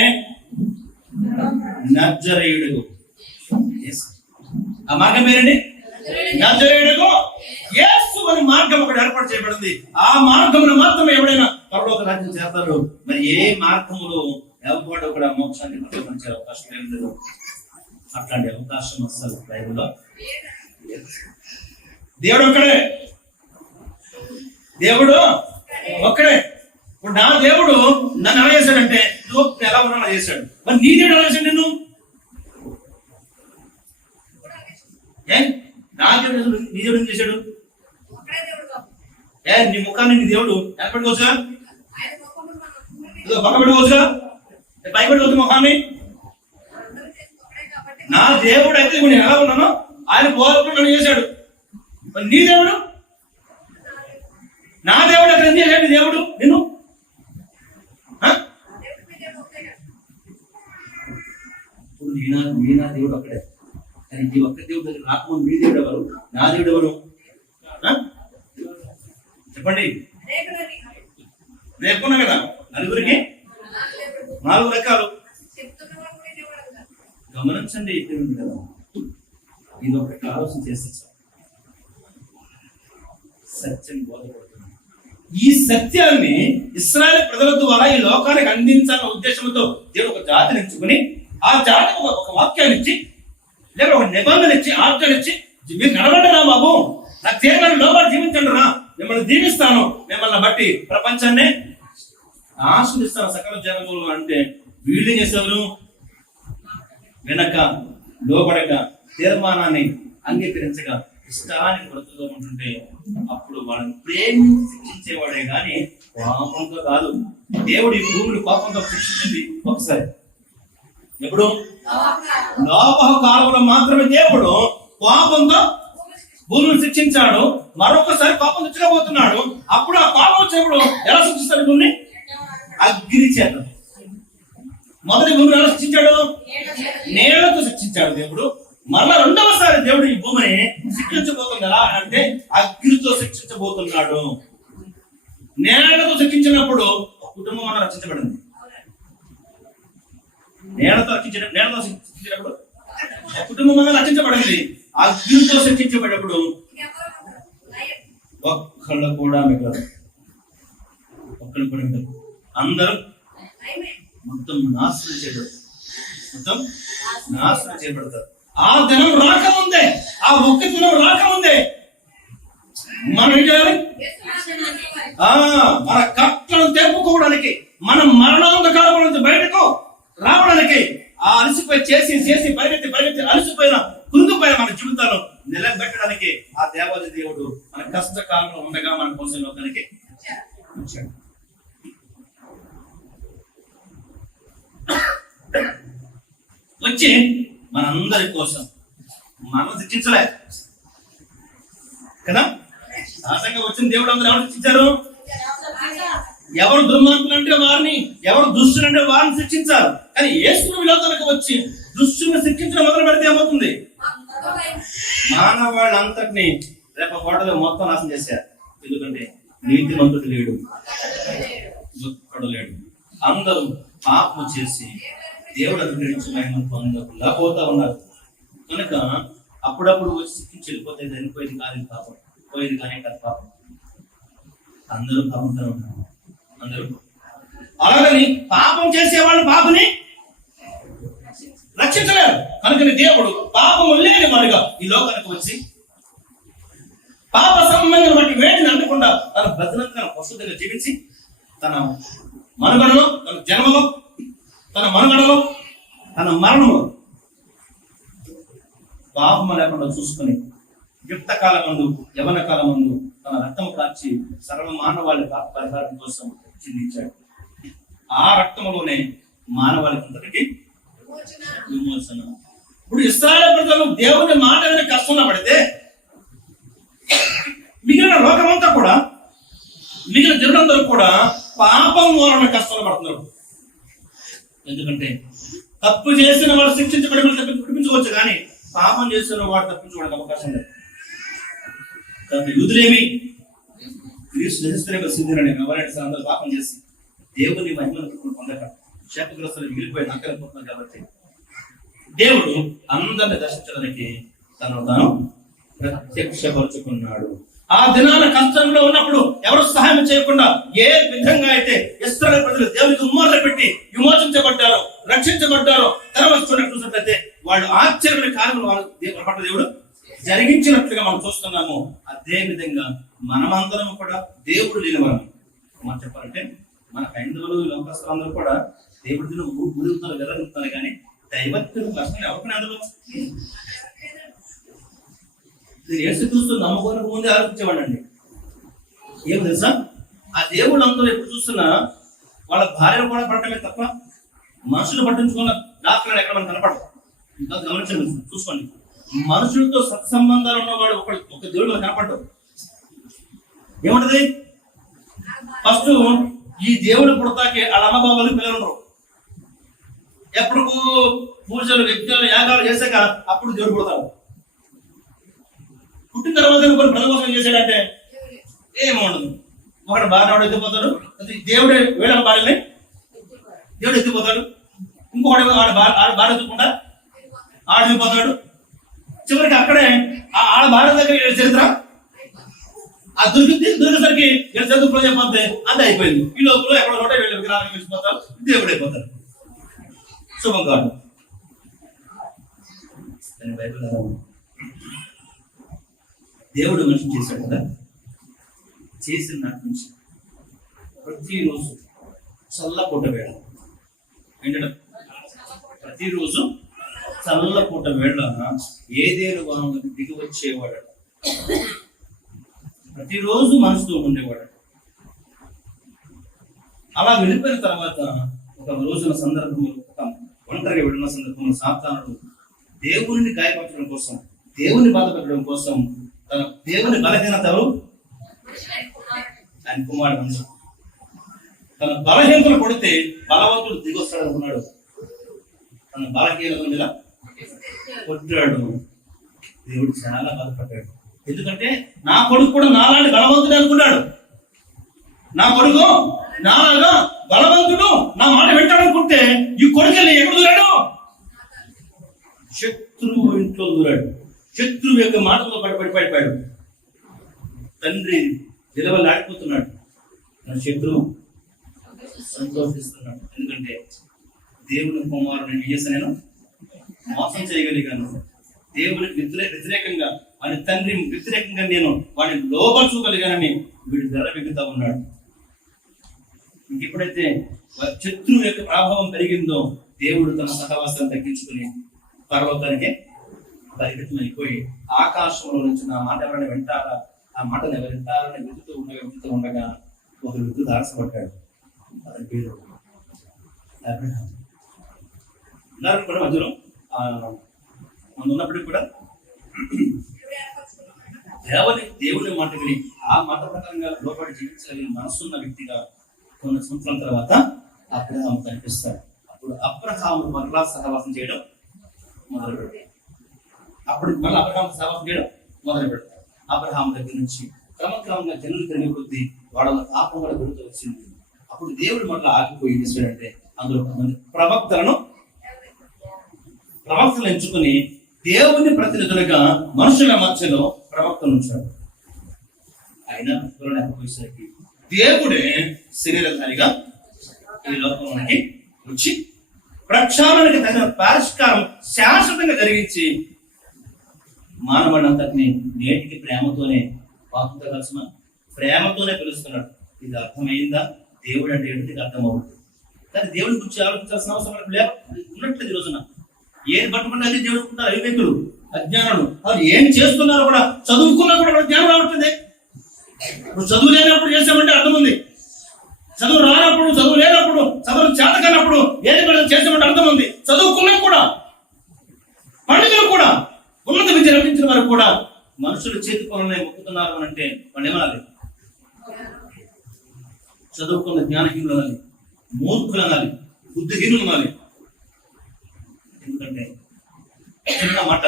నజరేయుడు. ఆ మార్గం పేరండి నజరేయుడు యేసు అని మార్గం ఒకటి ఏర్పాటు చేయబడింది. ఆ మార్గమును మాత్రమే ఎవడైనా పరలోక రాజ్యం చేస్తారు. మరి ఏ మార్గములో ఎవరు కూడా మోక్షాన్ని పొందే అవకాశం ఏం లేదు. అట్లాంటి అవకాశం అసలు బైబిల్లో దేవుడు ఒక్కడే, దేవుడు ఒక్కడే. ఇప్పుడు నా దేవుడు నన్ను ఎలా చేశాడంటే నువ్వు ఎలా ఉన్నా చేశాడు. మరి నీ దేవుడు ఎలా చేశాడు నిన్ను? నా దేవుడు నీ దేవుడు ఏం చేశాడు? నీ ముఖాన్ని నీ దేవుడు ఎలా పెట్టుకోవచ్చుగా, పక్క పెట్టుకోవచ్చుగా, పై పెట్టుకోవచ్చు ముఖాన్ని. నా దేవుడు అయితే నేను ఎలా ఉన్నానో ఆయన పోలకుండా నన్ను చేశాడు. మరి నీ దేవుడు, నా దేవుడు అక్కడ ఏం చేశాడు? దేవుడు నిన్ను నా దేవుడు అక్కడే. కానీ ఈ ఒక్క దేవుడు దగ్గర రాకముందు మీ దేవుడు ఎవరు? నా దేవుడు ఎవరు చెప్పండి. నేర్పుకున్నాం కదా, నలుగురికి 4 రకాలు. గమనించండి కదా, ఇది ఒకటి ఆలోచన చేస్తే సత్యం బోధపడుతుంది. ఈ సత్యాన్ని ఇశ్రాయేలు ప్రజల ద్వారా ఈ లోకానికి అందించాలన్న ఉద్దేశంతో దేవుడు ఒక జాతిని ఎంచుకుని ఆ జాతికి ఒక వాక్యాన్ని ఇచ్చి లేక ఒక నిబంధన ఇచ్చి ఆజ్ఞలు ఇచ్చి మీరు నడవండిరా బాబు, నాకు తీర్మానం లోపల జీవించండి రా, మిమ్మల్ని దీవిస్తాను, మిమ్మల్ని బట్టి ప్రపంచాన్ని ఆస్వాదిస్తాను సకల జనములు అంటే వీళ్ళు చేసేవారు వెనక లోబడక తీర్మానాన్ని అంగీకరించగా ఇష్టానికి బ్రతుకుతూ ఉంటుంటే అప్పుడు వాళ్ళని ప్రేమించి శిక్షించేవాడే గాని పాపంతో కాదు. దేవుడు ఈ భూమిని పాపంతో శిక్షించింది ఒకసారి, ఎప్పుడు నోవహు కాలంలో మాత్రమే దేవుడు పాపంతో భూమిని శిక్షించాడు. మరొకసారి పాపం తెచ్చుకోబోతున్నాడు. అప్పుడు ఆ పాపం వచ్చినప్పుడు ఎలా శిక్షిస్తాడు? భూమిని అగ్ని చేత. మొదటి భూమిని ఎలా శిక్షించాడు? నీళ్లతో శిక్షించాడు దేవుడు. మళ్ళా రెండవసారి దేవుడు ఈ భూమిని శిక్షించబోతుంది. ఎలా అంటే అగ్నితో శిక్షించబోతున్నాడు. నేలతో శిక్షించినప్పుడు కుటుంబం అన్న రక్షించబడింది. నేలతో శిక్షించినప్పుడు కుటుంబం అన్న రక్షించబడింది. అగ్నితో శిక్షించబడినప్పుడు ఒక్కళ్ళు కూడా మిగలరు. ఒక్కళ్ళు కూడా మిగలరు. అందరూ మొత్తం నాశనం చేయబడతారు. ఆ దినం రాకముందే, ఆ ఒక్క దినం రాకముందే మనం ఏం చేయాలి? మన కట్టలను తెప్పుకోవడానికి, మనం మరణాంధకారం నుంచి బయటకు రావడానికి, ఆ అలసిపోయి చేసి పరిగెత్తి అలసిపోయిన కుంగిపోయిన మన జీవితాలు నిలబెట్టడానికి ఆ దేవాది దేవుడు మన కష్టకాలంలో ఉండగా మన కోసం లోకానికి వచ్చాడు. వచ్చి మనందరి కోసం మనం శిక్షించలే కదా. సహజంగా వచ్చిన దేవుడు అందరూ ఎవరు శిక్షించారు? ఎవరు దుర్మార్గులు అంటే వారిని, ఎవరు దుష్టులు అంటే వారిని శిక్షించారు. కానీ యేసు విలోకానికి వచ్చి దుష్టుని శిక్షించడం మొదలు పెడితే ఏమవుతుంది? మానవాళ్ళంతటినీ రేపు కోటలో మొత్తం నాశనం చేశారు. ఎందుకంటే నీతిమంతుడు లేడు, ఒక్కడు లేడు. అందరూ పాపం చేసి దేవుడు అనుగ్రహించి మహిమను పొందకపోతా ఉన్నారు. కనుక అప్పుడప్పుడు వచ్చి శిక్షించి వెళ్ళిపోతే వెళ్ళిపోయేది కానీ పాపం, పోయేది కానీ కాదు పాపం. అందరూ పాపంతో ఉన్నారు. అందరూ అలాగని పాపం చేసేవాళ్ళు పాపని రక్షించలేరు. కనుక దేవుడు పాపము లేని వాడుగా ఈ లోకానికి వచ్చి పాప సంబంధం వంటి వేటిని అందకుండా తన బతినంగా పరిశుద్ధంగా జీవించి తన మనుగడలో, తన జన్మలో, తన మనుగడలో, తన మరణంలో పాపం లేకుండా చూసుకుని యుక్త కాలం ముందు, యవన కాలం ముందు తన రక్తం కాచి సర్వ మానవాళి పాప పరిహారం కోసం చిందించాడు. ఆ రక్తంలోనే మానవాళికి అంతటికి విమోచన. ఇప్పుడు ఇశ్రాయేలు ప్రజలు దేవుని మాట విని కష్టంలో పడితే మిగిలిన లోకమంతా కూడా, మిగిలిన జనులందరూ కూడా పాపం వలన కష్టాలు పడుతున్నారు. ఎందుకంటే తప్పు చేసిన వాడు శిక్షించబడి విడిపించుకోవచ్చు, కానీ పాపం చేసిన వాడు తప్పించుకోవడానికి అవకాశం లేదు. కాబట్టి యూదులేమి సిద్ధులని ఎవరైనా అందరూ పాపం చేసి దేవుని మహిమను పొందక శాపగ్రస్తులు మిగిలిపోయి నక్కలిపోతున్నారు. కాబట్టి దేవుడు అందరిని దర్శించడానికి తను తాను ప్రత్యక్షపరుచుకున్నాడు. ఆ దినాల కష్టంలో ఉన్నప్పుడు ఎవరు సహాయం చేయకుండా ఏ విధంగా అయితే ఇశ్రాయేలు ప్రజలు దేవునికి ఉమ్మార్లు పెట్టి విమోచించబడ్డారో, రక్షించబడ్డారో, తర్వాత చూసినట్లయితే వాళ్ళు ఆశ్చర్యమైన కార్యములు వాళ్ళ పట్ల దేవుడు జరిగించినట్లుగా మనం చూస్తున్నాము. అదే విధంగా మనమందరం కూడా దేవుడు లేనివారు. మనం చెప్పాలంటే మన హైందవులు, లోకస్తులందరూ కూడా దేవుడిని ఊరుకుతారు, వెదరుకుతారు, కానీ దైవత్వం కష్టం ఎవరికైనా అందులో యేసుక్రీస్తు నమ్మకానికి ముందే ఆలోచించేవాడండి. ఏం తెలుసా, ఆ దేవుడు అందరూ ఎప్పుడు చూస్తున్నా వాళ్ళ భార్యను కూడా పడటమే తప్ప మనుషులు పట్టించుకున్న డాక్టర్లు ఎక్కడ మనం కనపడదు. ఇంకా గమనించండి, చూసుకోండి. మనుషులతో సత్సంబంధాలు ఉన్నవాడు ఒక దేవుడు మనకు కనపడ్డాడు. ఏముంటది, ఫస్ట్ ఈ దేవుడు పుడతాకి వాళ్ళ అమ్మ బాబాలు పిల్లలు ఉండరు. ఎప్పుడు పూజలు, యజ్ఞాలు, యాగాలు చేశాక అప్పుడు దేవుడు పుడతాడు. పుట్టిన తర్వాత కొన్ని ప్రజల కోసం చేశాడంటే ఏముండదు. ఒకడు భార్య ఎత్తిపోతాడు, దేవుడే వేళ భార్యని దేవుడు ఎత్తిపోతాడు. ఇంకొకటి భార్య ఎత్తుకుంటా ఆడిపోతాడు. చివరికి అక్కడే ఆడ భార్య దగ్గర చరిత్ర ఆ దొరికేసరికి చదువుకులో చెప్పితే అంతే అయిపోయింది. ఈ లోపల ఎక్కడ ఉంటే వీళ్ళు విగ్రహాలు వెళ్ళిపోతారు, దేవుడు అయిపోతారు. శుభం కాదు. బైబిల్ దేవుడు మనిషి చేశాడు కదా, చేసిన నాటి నుంచి ప్రతిరోజు చల్లపూట వేళ ఏంటంటే ప్రతిరోజు చల్లపూట వేళ ఏదేను వాహనం దిగి వచ్చేవాడు. ప్రతిరోజు మనసుతో ఉండేవాడు. అలా వెళ్ళిపోయిన తర్వాత ఒక రోజున సందర్భంలో, ఒక ఒంటరిగా వెళ్ళిన సందర్భంలో సాతానుడు దేవుని గాయపరచడం కోసం, దేవుని బాధపెట్టడం కోసం తన దేవుని బలహీనతలు ఆయన కుమారుడు మనిషి తన బలహీనతలు కొడితే బలవంతుడు దిగొస్తాడు అనుకున్నాడు. తన బలహీనతల మీద కొట్టాడు. దేవుడు చాలా బాధపడ్డాడు. ఎందుకంటే నా కొడుకు కూడా నాలాంటి బలవంతుడు అనుకున్నాడు. నా కొడుకు నాలాగా బలవంతుడు, నా మాట వింటాడనుకుంటే ఈ కొడుకు ఎక్కడ దూరాడు? శత్రువు ఇంట్లో దూరాడు. శత్రువు యొక్క మాటతో పడిపోయాడు. తండ్రి విలువలాడిపోతున్నాడు. నా శత్రువు సంతోషిస్తున్నాడు. ఎందుకంటే దేవుని కుమారుని నేను మోసం చేయగలిగాను. దేవునికి వ్యతిరేకంగా, వాడి తండ్రి వ్యతిరేకంగా నేను వాడిని లోపరచగలిగానని వీడు ధర వెగుతా ఉన్నాడు. ఇంకెప్పుడైతే శత్రువు యొక్క ప్రభావం పెరిగిందో దేవుడు తన సహవాసాన్ని తగ్గించుకుని పర్వతానికి పరిమితం అయిపోయి ఆకాశంలో నుంచి నా మాట ఎవరైనా వింటారా, ఆ మాటను ఎవరు వింటారని వెతుకుతూ ఉండగా ఒక వ్యక్తి దారసపడ్డాడు. అతని పేరు అబ్రహాం. కూడా మధ్యలో మనం ఉన్నప్పటికీ కూడా దేవుని మాట విని ఆ మాట ప్రకారంగా లోపడి జీవించగలిగిన మనసున్న వ్యక్తిగా కొన్ని సంవత్సరాల తర్వాత అబ్రహాం కనిపిస్తాడు. అప్పుడు అబ్రహాము మరలా సహవాసం చేయడం మొదలు పెడతాడు. అప్పుడు మళ్ళీ అబ్రహాం సహవాసం చేయడం మొదలు పెడతాడు. అబ్రహాం దగ్గర నుంచి క్రమక్రమంగా జనులు తిరిగి కొద్ది వాళ్ళ పాపం కూడా పెరుగుతూ వచ్చింది. అప్పుడు దేవుడు మళ్ళీ ఆగిపోయి చేశాడంటే అందులో కొంతమంది ప్రవక్తలను ఎంచుకుని దేవుని ప్రతినిధులుగా మనుషుల మధ్యలో ప్రవక్తలు ఉంచాడు. అయినా పోయేసరికి దేవుడే శరీరధారిగా ఈ లోకంలోకి వచ్చి ప్రక్షాళనకి తగిన పరిష్కారం శాశ్వతంగా జరిగించి మానవుడంతటిని నేటికి ప్రేమతోనే పాపంతో కలిసిన ప్రేమతోనే పిలుస్తున్నాడు. ఇది అర్థమైందా? దేవుడు అంటే ఏంటికి అర్థమవుతుంది. కానీ దేవుడి గురించి ఆలోచించాల్సిన అవసరం ఉన్నట్లేదు. ఈ రోజున ఏది పట్టుకుంటే అది దేవుడుకుంటారు. అవివేకులు, అజ్ఞానులు వాళ్ళు ఏం చేస్తున్నారో కూడా, చదువుకున్నా కూడా జ్ఞానం రావట్లేదు. ఇప్పుడు చదువు లేనప్పుడు చేసామంటే అర్థం ఉంది. చదువు రానప్పుడు, చదువు లేనప్పుడు, చదువు చేతకానప్పుడు ఏది పడితే చేసేటువంటి అర్థం ఉంది. చదువుకున్నా కూడా, పండితులు కూడా, ఉన్నత విద్య లభించిన వారు కూడా మనుషులు చేతి పనులనే మొక్కుతున్నారు అని అంటే వాళ్ళు ఏమనాలి? చదువుకున్న జ్ఞానహీనులు అనాలి, మూర్ఖులు అనాలి, బుద్ధిహీనులు అనాలి. ఎందుకంటే చిన్న మాట,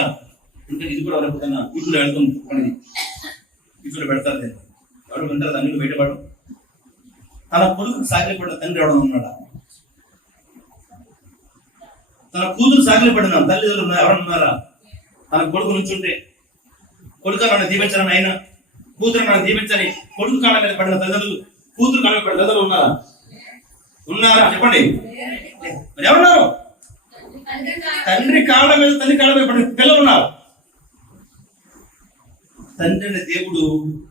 ఎందుకంటే ఇది కూడా ఎవరైనా ఇంట్లో వెళ్తుంది పనిది, ఇంట్లో పెడతారు. నేను ఎవరు వింటారు దాన్ని బయటపడు. తన కొడుకు సాగిలపడిన తండ్రి ఎవడం ఉన్నాడా? తన కూతురు సాగిలపడిన తల్లిదండ్రులు ఎవరన్నా ఉన్నారా? తన కొడుకు నుంచుంటే కొడుకు నన్ను దీవించాలని ఆయన, కూతురు నన్ను దీవించని కొడుకు కాళ్ళ మీద పడిన తల్లిదండ్రులు, కూతురు కాళ్ళ మీద పడిన తల్లిదండ్రులు ఉన్నారా? ఉన్నారా చెప్పండి. మరి ఎవరున్నారు? తండ్రి కాళ్ళ మీద, తల్లి కాళ్ళ మీద పడిన పిల్లలు ఉన్నారు. తండ్రి అనే దేవుడు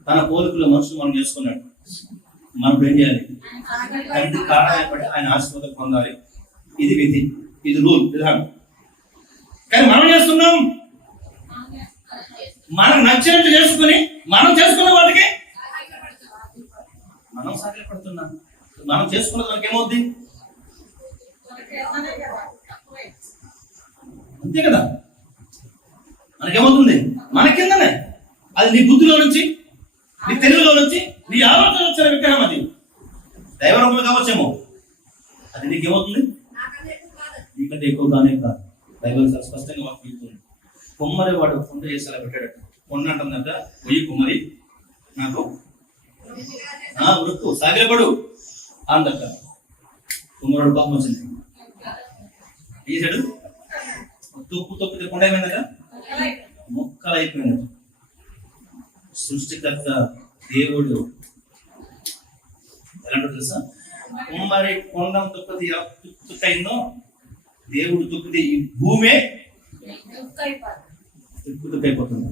తన పోలికలో మనుషులు మనం చేసుకున్నాడు. మనం ఏం చేయాలి? తండ్రి కాళ్ళ మీద పడి ఆయన ఆశీర్వాదం పొందాలి. ఇది విధి, ఇది రూల్, విధానం. కానీ మనం చేస్తున్నాం, మనం నచ్చినట్టు చేసుకుని మనం చేసుకున్న వాటికి మనం సాగిలపడుతున్నాం. మనం చేసుకున్న దానికి ఏమవుద్ది? అంతే కదా, మనకేమవుతుంది? మన కిందనే అది నీ బుద్ధిలో నుంచి, నీ తెలుగులో నుంచి, నీ ఆలోచన వచ్చిన విగ్రహం. అది దైవరూపంలో కావచ్చేమో, అది నీకేమవుతుంది? నీకంటే ఎక్కువగానే కాదు. బైబిల్ చాలా స్పష్టంగా వాక్యం, కుమ్మరి వాడు కొండ చేసేలా పెట్టాడు. కొండ అంటుందంట, పొయ్యి కుమ్మరి నాకు వృత్తు సాగిలపడు అందట. కుమ్మరుడు పాపం వచ్చింది, తీసాడు, తొప్పితే కొండ ఏమైందట, మొక్కలు అయిపోయిందట. సృష్టికర్త దేవుడు ఎలాంటి తెలుసా? కుమ్మరి కొండ తొక్కితే తుక్కైందో, దేవుడు తొక్కితే ఈ భూమే తుక్కైపోతుంది.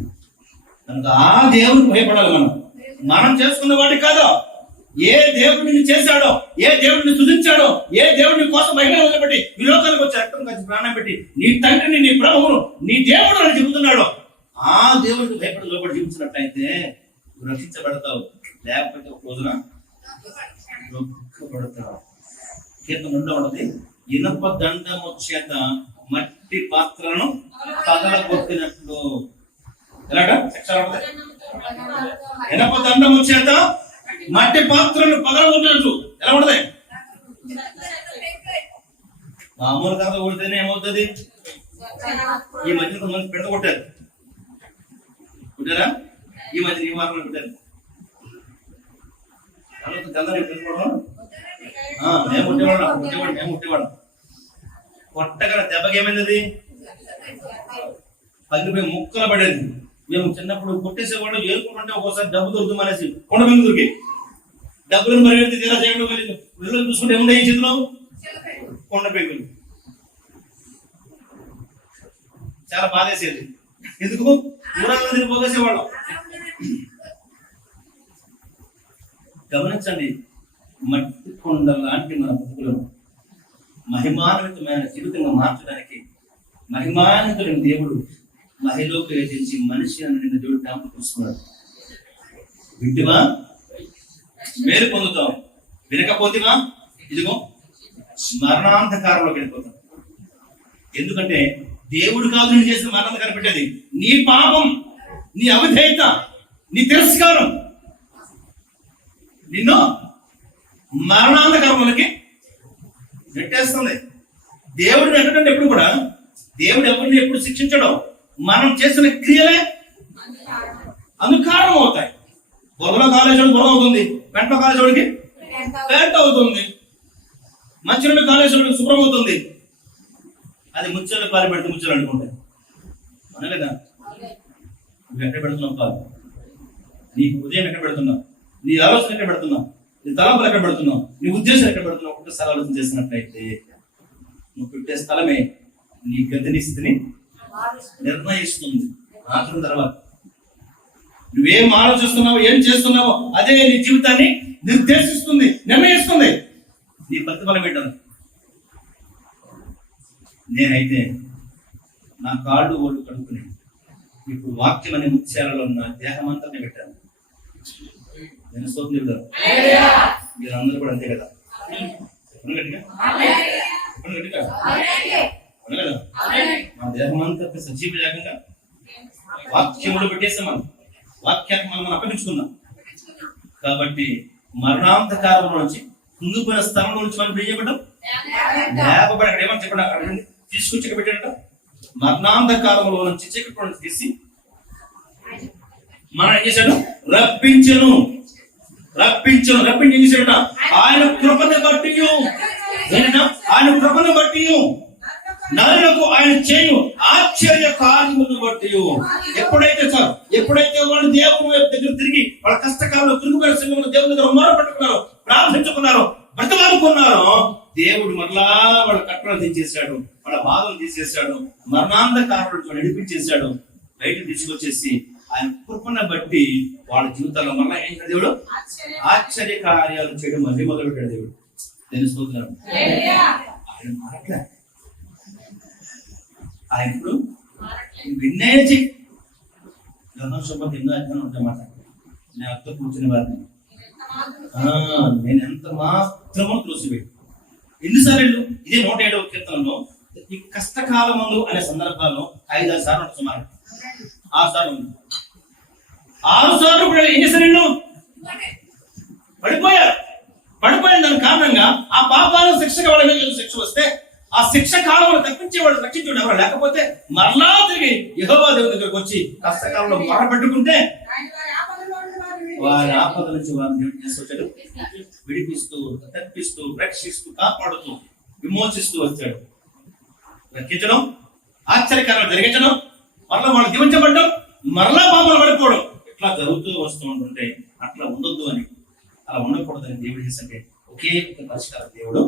కనుక ఆ దేవుడికి భయపడాలి. మనం చేసుకున్న వాడి కాదు. ఏ దేవుడిని చేశాడో, ఏ దేవుడిని సృజించాడో, ఏ దేవుడిని కోసం మహిళ వదిలిపెట్టి ఈ లోకానికి వచ్చి రక్తం కలిసి ప్రాణం పెట్టి నీ తండ్రిని, నీ ప్రభువును, నీ దేవుడు అని చెబుతున్నాడో ఆ దేవుడికి భయపడి లోపడి జీవించినట్లయితే రక్షించబడతావు. లేకపోతే ఒక రోజున దుఃఖపడతావు. కీర్తన 2 ఉన్నది, ఇనప దండము చేత మట్టి పాత్రలను పగలగొట్టినట్లు. ఎలాగ? ఇనప దండము చేత మట్టి పాత్రలను పగలగొట్టినట్లు. ఎలా ఉండదు? మామూలు కథ కొడితేనే ఏమవుతుంది? ఈ మధ్య కొంతమంది పెడత కొట్టారు. కొట్టారా? ఈ మధ్య ఈ వారంలో పెట్టారు. మేము ముట్టేవాళ్ళం. కొట్టగల దెబ్బకి ఏమైంది? పగిలిపోయి ముక్కలు పడేది. మేము చిన్నప్పుడు కొట్టేసేవాళ్ళు, ఏరుకుంటే ఒక్కోసారి డబ్బు దొరుకుతుంది అనేసి కొండ మీద దొరికి డబ్బులను పరిగెత్తి తీరా చేయడం కలిగి వెళ్ళి చూసుకుంటే ఏముండే ఈ చేతిలో కొండ పెంకులు. చాలా బాధేసేది. ఎందుకు? ఊరందరిని పోగేసేవాళ్ళం. గమనించండి, మట్టి కొండ లాంటి మన బతుకులను మహిమాన్వితమైన జీవితంగా మార్చడానికి మహిమాన్వితులైన దేవుడు మహిళలోకి వేధించి మనిషి అని నిన్న దేవుడు జ్ఞాపకం తీసుకున్నాడు. వింటివా మేలు పొందుతాం, వినకపోతేవా ఇదిగో మరణాంధకారంలోకి వెళ్ళిపోతాం. ఎందుకంటే దేవుడు కాదు నేను చేసిన మరణాంధకారం పెట్టేది నీ పాపం, నీ అవిధేయత, నీ తిరస్కారం నిన్ను మరణాంధకారంలోకి నెట్టేస్తుంది. దేవుడిని ఎక్కడంటే ఎప్పుడు కూడా దేవుడు ఎవరిని ఎప్పుడు శిక్షించడం, మనం చేసిన క్రియలే అందుకు కారణం అవుతాయి. బొరలో కాలేజీకి బొర అవుతుంది, పెంటలో కాలేజీకి పెంట అవుతుంది, మంచినీళ్ళు కాలేజీకి శుభ్రం అవుతుంది. అది ముచ్చలు కాలు పెడితే ముచ్చలు అనుకుంటాయి. అనే కదా, నువ్వు ఎక్కడ పెడుతున్నావు కాదు, నీ ఉదయం ఎక్కడ పెడుతున్నావు, నీ ఆలోచన ఎక్కడ పెడుతున్నావు, నీ తలంపులు ఎక్కడ పెడుతున్నావు, నీ ఉద్దేశం ఎక్కడ పెడుతున్నావు, ఒకసారి ఆలోచన చేసినట్లయితే నువ్వు పెట్టే స్థలమే నీ గతిని స్థితిని నిర్ణయిస్తుంది. ఆచరణ తర్వాత నువ్వేం ఆలోచిస్తున్నావో, ఏం చేస్తున్నావో అదే నీ జీవితాన్ని నిర్దేశిస్తుంది, నిర్ణయిస్తుంది. నీ ప్రతిఫలం ఏంటని. నేనైతే నా కాళ్ళు ఓళ్ళు కడుక్కుని ఇప్పుడు వాక్యం అనే ముత్యాలలో నా దేహం అంతా పెట్టాను. నేను స్తోత్రం చెబుతాను. మీరు అందరూ కూడా అంతే కదా? చెప్పండి గట్టిగా, చెప్పండి గట్టిగా. అవును కదా? మన దేహం అంతా సజీవ లేకుండా వాక్యంలో పెట్టేస్తాం. మనం వాక్యాన్ని మనం అప్పగించుకున్నాం కాబట్టి మరణాంతకాలంలో నుంచి కుంగిపోయిన స్థలంలో నుంచి మనం చేయబడ్డాం, లేకపోతే అక్కడ ఏమని చెప్పండి, అక్కడ తీసుకొచ్చి ఇక్కడ పెట్టాడట. మరణాంతకాలంలో నుంచి చీకట్లో నుంచి తీసి మనం ఏం చేశాడు? రప్పించను. రప్పించి ఏం చేశాడట? ఆయన కృపను బట్టి, ఆయన కృపను బట్టి నరులకు ఆయన చేయు ఆశ్చర్య కార్యములను బట్టి. ఎప్పుడైతే వాళ్ళు దేవుని దగ్గర తిరిగి వాళ్ళ కష్టకాలంలో తిరుగుబడిన సమయంలో దేవుని దగ్గర మొరపెట్టుకున్నారో, ప్రార్థించుకున్నారో, బ్రతమాలుకున్నారో, దేవుడు మరలా వాళ్ళ కట్టలు తీసేశాడు, వాళ్ళ బాధలు తీసేశాడు, మరణాంధకారుడు నడిపించేశాడు, బయట తీసుకొచ్చేసి ఆయన కృపను బట్టి వాళ్ళ జీవితాల్లో మరలా ఏం దేవుడు ఆశ్చర్య కార్యాలు చేయడం మళ్ళీ మొదలు పెట్టాడు దేవుడు. తెలుసుకుంటున్నాడు ఆయన మారట్లే. ఆయన ఇప్పుడు విన్నేసి శుభ్రత ఎన్నో అర్థం ఉంటామాట. నేను అర్థ కూర్చుని వారిని నేను ఎంత మాత్రమో త్రోసిపెట్టు. ఎన్నిసార్లు ఇదే 107వ కీర్తనలో ఈ కష్టకాలములు అనే సందర్భాల్లో 5-6 సార్లు ఉంటుంది. సుమారు 6 సార్లు ఉంది. 6 సార్లు కూడా ఏం చేశారు? పడిపోయిన దాని కారణంగా ఆ పాపాలను శిక్షగా వాళ్ళ మీద శిక్ష వస్తే ఆ శిక్ష కాలంలో తప్పించేవాడు, రక్షించేవాడు ఎవరు లేకపోతే మరలా తిరిగి యెహోవా దేవుని దగ్గరకు వచ్చి కష్టకాలంలో మొరపెట్టుకుంటే వారి ఆపద నుంచి వారిని దేవుడు తీసుకొచ్చాడు, విడిపిస్తూ, తప్పిస్తూ, రక్షిస్తూ, కాపాడుతూ, విమోచిస్తూ వచ్చాడు. రక్షించడం, ఆశ్చర్యకారాలు జరిగించడం, మరలా వాళ్ళు దీవించబడ్డం, మరలా పాపలు పడిపోవడం, ఇట్లా జరుగుతూ వస్తూ ఉంటుంటే అట్లా ఉండొద్దు అని, అలా ఉండకూడదని దేవుడు చేసంటే ఒకే ఒక పరిష్కారం దేవుడు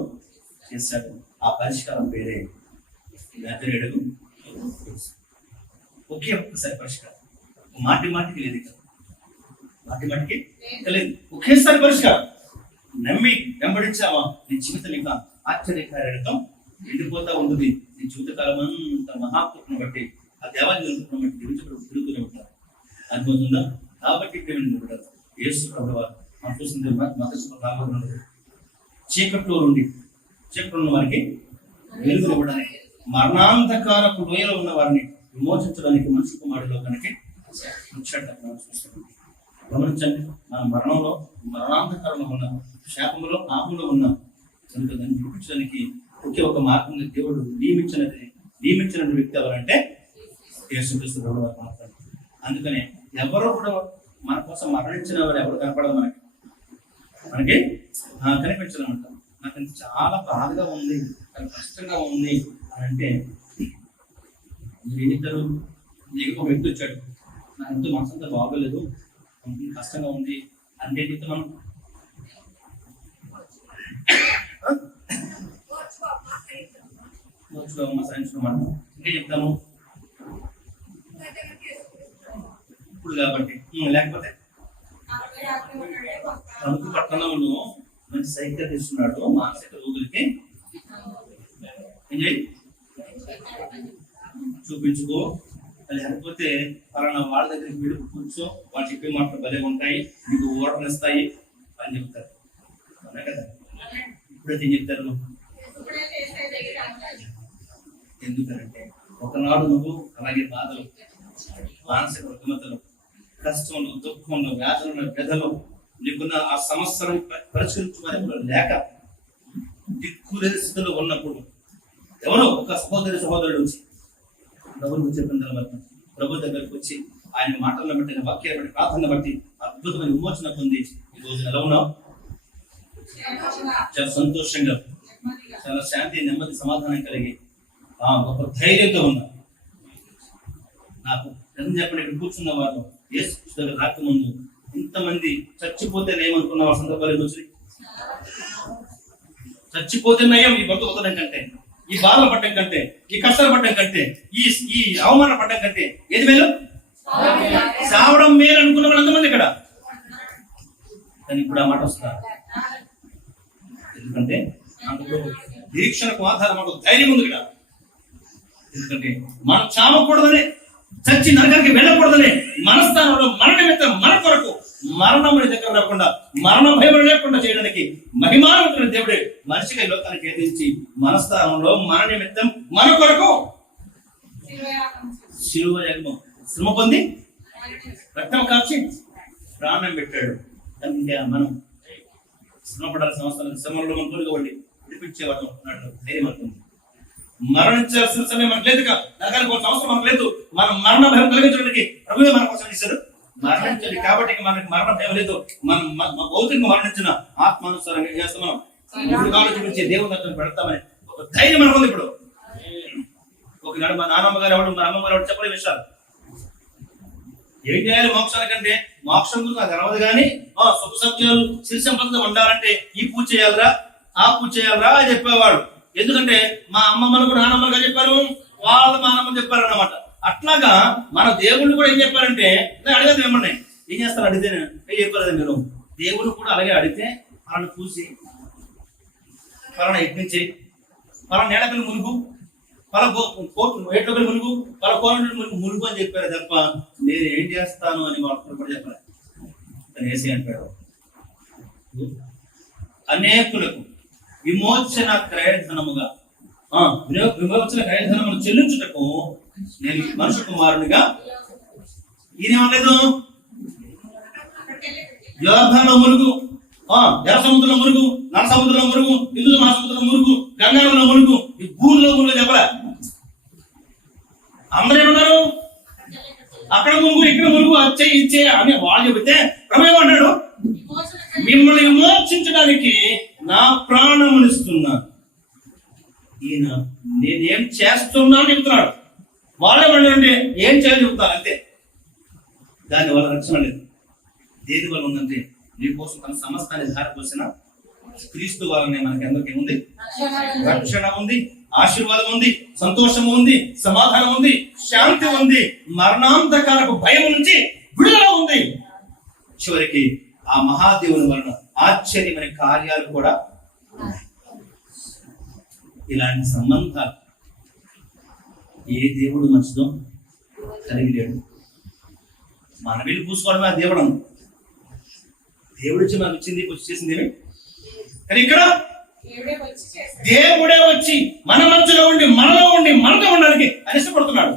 చేశాడు. ఆ పరిష్కారం పేరే అడుగు. ఒకే ఒక్కసారి పరిష్కారం, మాటికి లేదు, మాటికి లేదు, ఒకేసారి పరిష్కారం. నమ్మి వెంబడించావా నీ జీవితం ఇంకా ఆశ్చర్యకార్యాలతో ఎండిపోతా ఉంటుంది. నీ జీవితకాలం అంతా మహాకృపను బట్టి, ఆ దేవాలయ బట్టి తిరుగుతూనే ఉంటారు. అర్థమవుతుందా? కాబట్టి ప్రేమింటారు యేసు ప్రభువు మనం చూసింది చీకట్లో ఉన్న వారికి వెలుగు ఇవ్వడానికి, మరణాంధకారపు లోయలో ఉన్న వారిని విమోచించడానికి మనిషి కుమారుడిలో కనుక చూస్తున్నాం. గమనించండి, మన మరణాంధకారంలో ఉన్న, శాపంలో, పాపంలో ఉన్న కనుక దాన్ని విడిపించడానికి ఒకే ఒక మార్గంగా దేవుడు నియమించిన వ్యక్తి ఎవరంటే యేసుక్రీస్తు ప్రభువు మాత్రమే. అందుకనే ఎవరో కూడా మన కోసం మరణించిన వారు ఎవరు కనపడదు మనకి కనిపించడం అంటాం. నాకు చాలా బాధగా ఉంది, చాలా కష్టంగా ఉంది అని అంటే మీరిద్దరు నీకు ఒక వ్యక్తి వచ్చాడు, నాకు ఎంతో మనసంతా బాగోలేదు, కష్టంగా ఉంది అంటే మనం సాధించుకోమాట ఇంకే చెప్తాము ఇప్పుడు కాబట్టి. లేకపోతే తణుకు పట్టణంలో మంచి సైకిల్ తీసుకున్నాడు, మానసిక రోగులకి చూపించుకో, లేకపోతే పలానా వాళ్ళ దగ్గరికి వీడు కూర్చో, వాళ్ళు చెప్పే మాటలు భలే ఉంటాయి, నీకు ఓటనిస్తాయి అని చెప్తారు. అవునా కదా? ఇప్పుడైతే ఏం చెప్తారు? ఎందుకంటే ఒకనాడు నువ్వు అలాగే బాధలు, మానసిక రుగ్మతలు, కష్టంలో, దుఃఖంలో, వ్యాధులను, వ్యధలో నీకున్న ఆ సమస్యలను పరిష్కరించుకునే లేక దిక్కులేని స్థితిలో ఉన్నప్పుడు ఎవరో ఒక సహోదరుడు వచ్చి ప్రభుత్వం చెప్పిన తర్వాత ప్రభు దగ్గరకు వచ్చి ఆయన మాటలను బట్టి, వాక్యాన్ని బట్టి, ప్రార్థన బట్టి అద్భుతమైన విమోచన పొంది ఈ రోజు ఎలా ఉన్నావు? చాలా సంతోషంగా, చాలా శాంతి, నెమ్మది, సమాధానం కలిగి గొప్ప ధైర్యంతో ఉన్నా. నాకు నిజం చెప్పండి, ఇక్కడ కూర్చున్న వారు యేసు దగ్గర రాకముందు ఇంతమంది చచ్చిపోతే నయమనుకున్న వాళ్ళ సందర్భాలు వచ్చినాయి. చచ్చిపోతే నయం ఈ బతుకుతడం కంటే, ఈ బాధలు పడ్డం కంటే, ఈ కష్టాలు పడ్డం కంటే, ఈ అవమానం పడ్డం కంటే ఏది మేలు? సావడం మేలు అనుకున్న వాళ్ళు ఎంతమంది ఇక్కడ? కానీ ఇప్పుడు ఆ మాట వస్తారు. ఎందుకంటే అందులో దీక్షణకు ఆధారం, మనకు ధైర్యం ఉంది ఇక్కడ. ఎందుకంటే మనం చావకూడదని, చచ్చి నరకానికి వెళ్ళకూడదని, మన స్థానంలో మన నిమిత్తం, మన కొరకు మరణముని దగ్గర రాకుండా, మరణ భయం లేకుండా చేయడానికి మహిమానవంతుడైన దేవుడే మనిషిగా ఈ లోకానికి ఎదిరించి మన స్థానంలో మన నిమిత్తం మన కొరకు శిలువ యాగం శ్రమ పొంది రక్తం కాల్చి ప్రాణం పెట్టాడు. అందుకే మనం శ్రమ పడాల్సిన అవసరం, శ్రమంలో మనం తోడుకోవాలి, విడిపించేవాడు అన్నట్టు ధైర్యం అవుతుంది. మరణించాల్సిన సమయం మనకు లేదు, నరకానికి పోవాల్సిన అవసరం మనకు లేదు. మనం మరణ భయం కలిగించడానికి ప్రభువే మన కోసం ఇచ్చాడు. మరణించాలి కాబట్టి మనకి మరణ భయం లేదు. మనం భౌతికంగా మరణించిన ఆత్మానుసారంగా చేస్తాం. మనం ఇప్పుడు కాలం చూపించే దేవుని పెడతామని ఒక ధైర్యం మనకు ఉంది. ఇప్పుడు ఒకనాడు మా నాన్నమ్మ గారు ఎవరు, మా అమ్మమ్మ గారు ఎవరు చెప్పలే విషయాలు. ఏం చేయాలి మోక్షానికంటే, మోక్షం గురించి నాకు తెలవదు కానీ సుఖ సత్యాలు సిరి సంపద ఉండాలంటే ఈ పూజ చేయాలరా, ఆ పూజ చేయాలరా అని చెప్పేవాడు. ఎందుకంటే మా అమ్మమ్మలకు నాన్నమ్మ గారు చెప్పారు, వాళ్ళ మా నాన్నమ్మ చెప్పారు అన్నమాట. అట్లాగా మన దేవుళ్ళు కూడా ఏం చెప్పారంటే, అడగదు ఏమన్నా ఏం చేస్తారు అడిగితే ఏం చెప్పారు మీరు. దేవుడు కూడా అలాగే అడిగితే వాళ్ళని చూసి పలానా యజ్ఞించి, పలానా నేలకలు మునుగు, పలా ఏట్లకలు మునుగు, పలా కోరండి మునుగు అని చెప్పారు తప్ప నేను ఏం చేస్తాను అని వాళ్ళు కూడా చెప్పారు. వేసి అంటాడు అనేకులకు విమోచన క్రయధనముగా, విమోచన క్రయధనమును చెల్లించుటకు నేను మనుషు కుమారునిగా ఈయనేమలేదు, యోర్దానులో మురుగు, ఎర్ర సముద్రంలో మురుగు, నల్ల సముద్రంలో మురుగు, హిందూ మహాసముద్రంలో మురుగు, గంగాలో మురుగు, ఈ భూమిలో మురుగు చెప్పలే. అందరూ ఏమన్నారు, అక్కడ మురుగు ఇక్కడ మురుగు వచ్చే ఇచ్చే అని వాళ్ళు చెబితే ప్రభు ఏమన్నాడు, మిమ్మల్ని విమోచించడానికి నా ప్రాణమునిస్తున్నాను. ఈయన నేనేం చేస్తున్నాను చెబుతున్నాడు. వాళ్ళేమంటే ఏం చేయాలి చెబుతారు అంతే. దాని వల్ల రక్షణ లేదు. దేని వల్ల ఉందంటే నీ కోసం తన సమస్తాన్ని ధారపోసిన క్రీస్తు వల్లనే మనకి అందరికీ ఉంది, రక్షణ ఉంది, ఆశీర్వాదం ఉంది, సంతోషం ఉంది, సమాధానం ఉంది, శాంతి ఉంది, మరణాంతకాలకు భయం నుంచి విడుదల ఉంది. చివరికి ఆ మహాదేవుని వలన ఆశ్చర్యమైన కార్యాలు కూడా. ఇలాంటి సంబంధాలు ఏ దేవుడు మనుషుతో కలిగి లేడు. మన వీళ్ళు పూసుకోవడమే ఆ దేవుడు. దేవుడు వచ్చి మనకు ఇచ్చింది, వచ్చి చేసింది. కానీ ఇక్కడ దేవుడే వచ్చి మన మధ్యలో ఉండి, మనలో ఉండి, మనతో ఉండడానికి అని ఇష్టపడుతున్నాడు.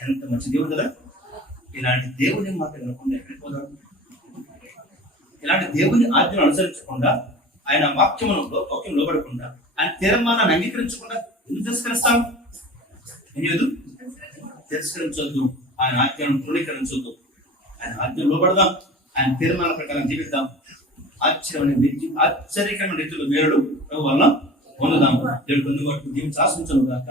ఎంత మంచి దేవుడు కదా. ఇలాంటి దేవుడిని మాట వినకుండా ఎక్కడికి పోదాం? ఇలాంటి దేవుని ఆజ్ఞను అనుసరించకుండా, ఆయన వాక్యం లోబడకుండా, ఆయన తీర్మానాన్ని అంగీకరించకుండా ఎందుకు తిరస్కరిస్తాం? ఎందుకు తిరస్కరించొద్దు. ఆయన ఆజ్ఞను తృణీకరించొద్దు. ఆయన ఆజ్ఞ లోబడదాం, ఆయన తీర్మానాల ప్రకారం జీవిద్దాం. ఆశ్చర్యకరమైన రీతిలో మేలుడు వల్ల పొందుదాం. దేవుడు పొందుబాటు దీవించి ఆశించను గాక.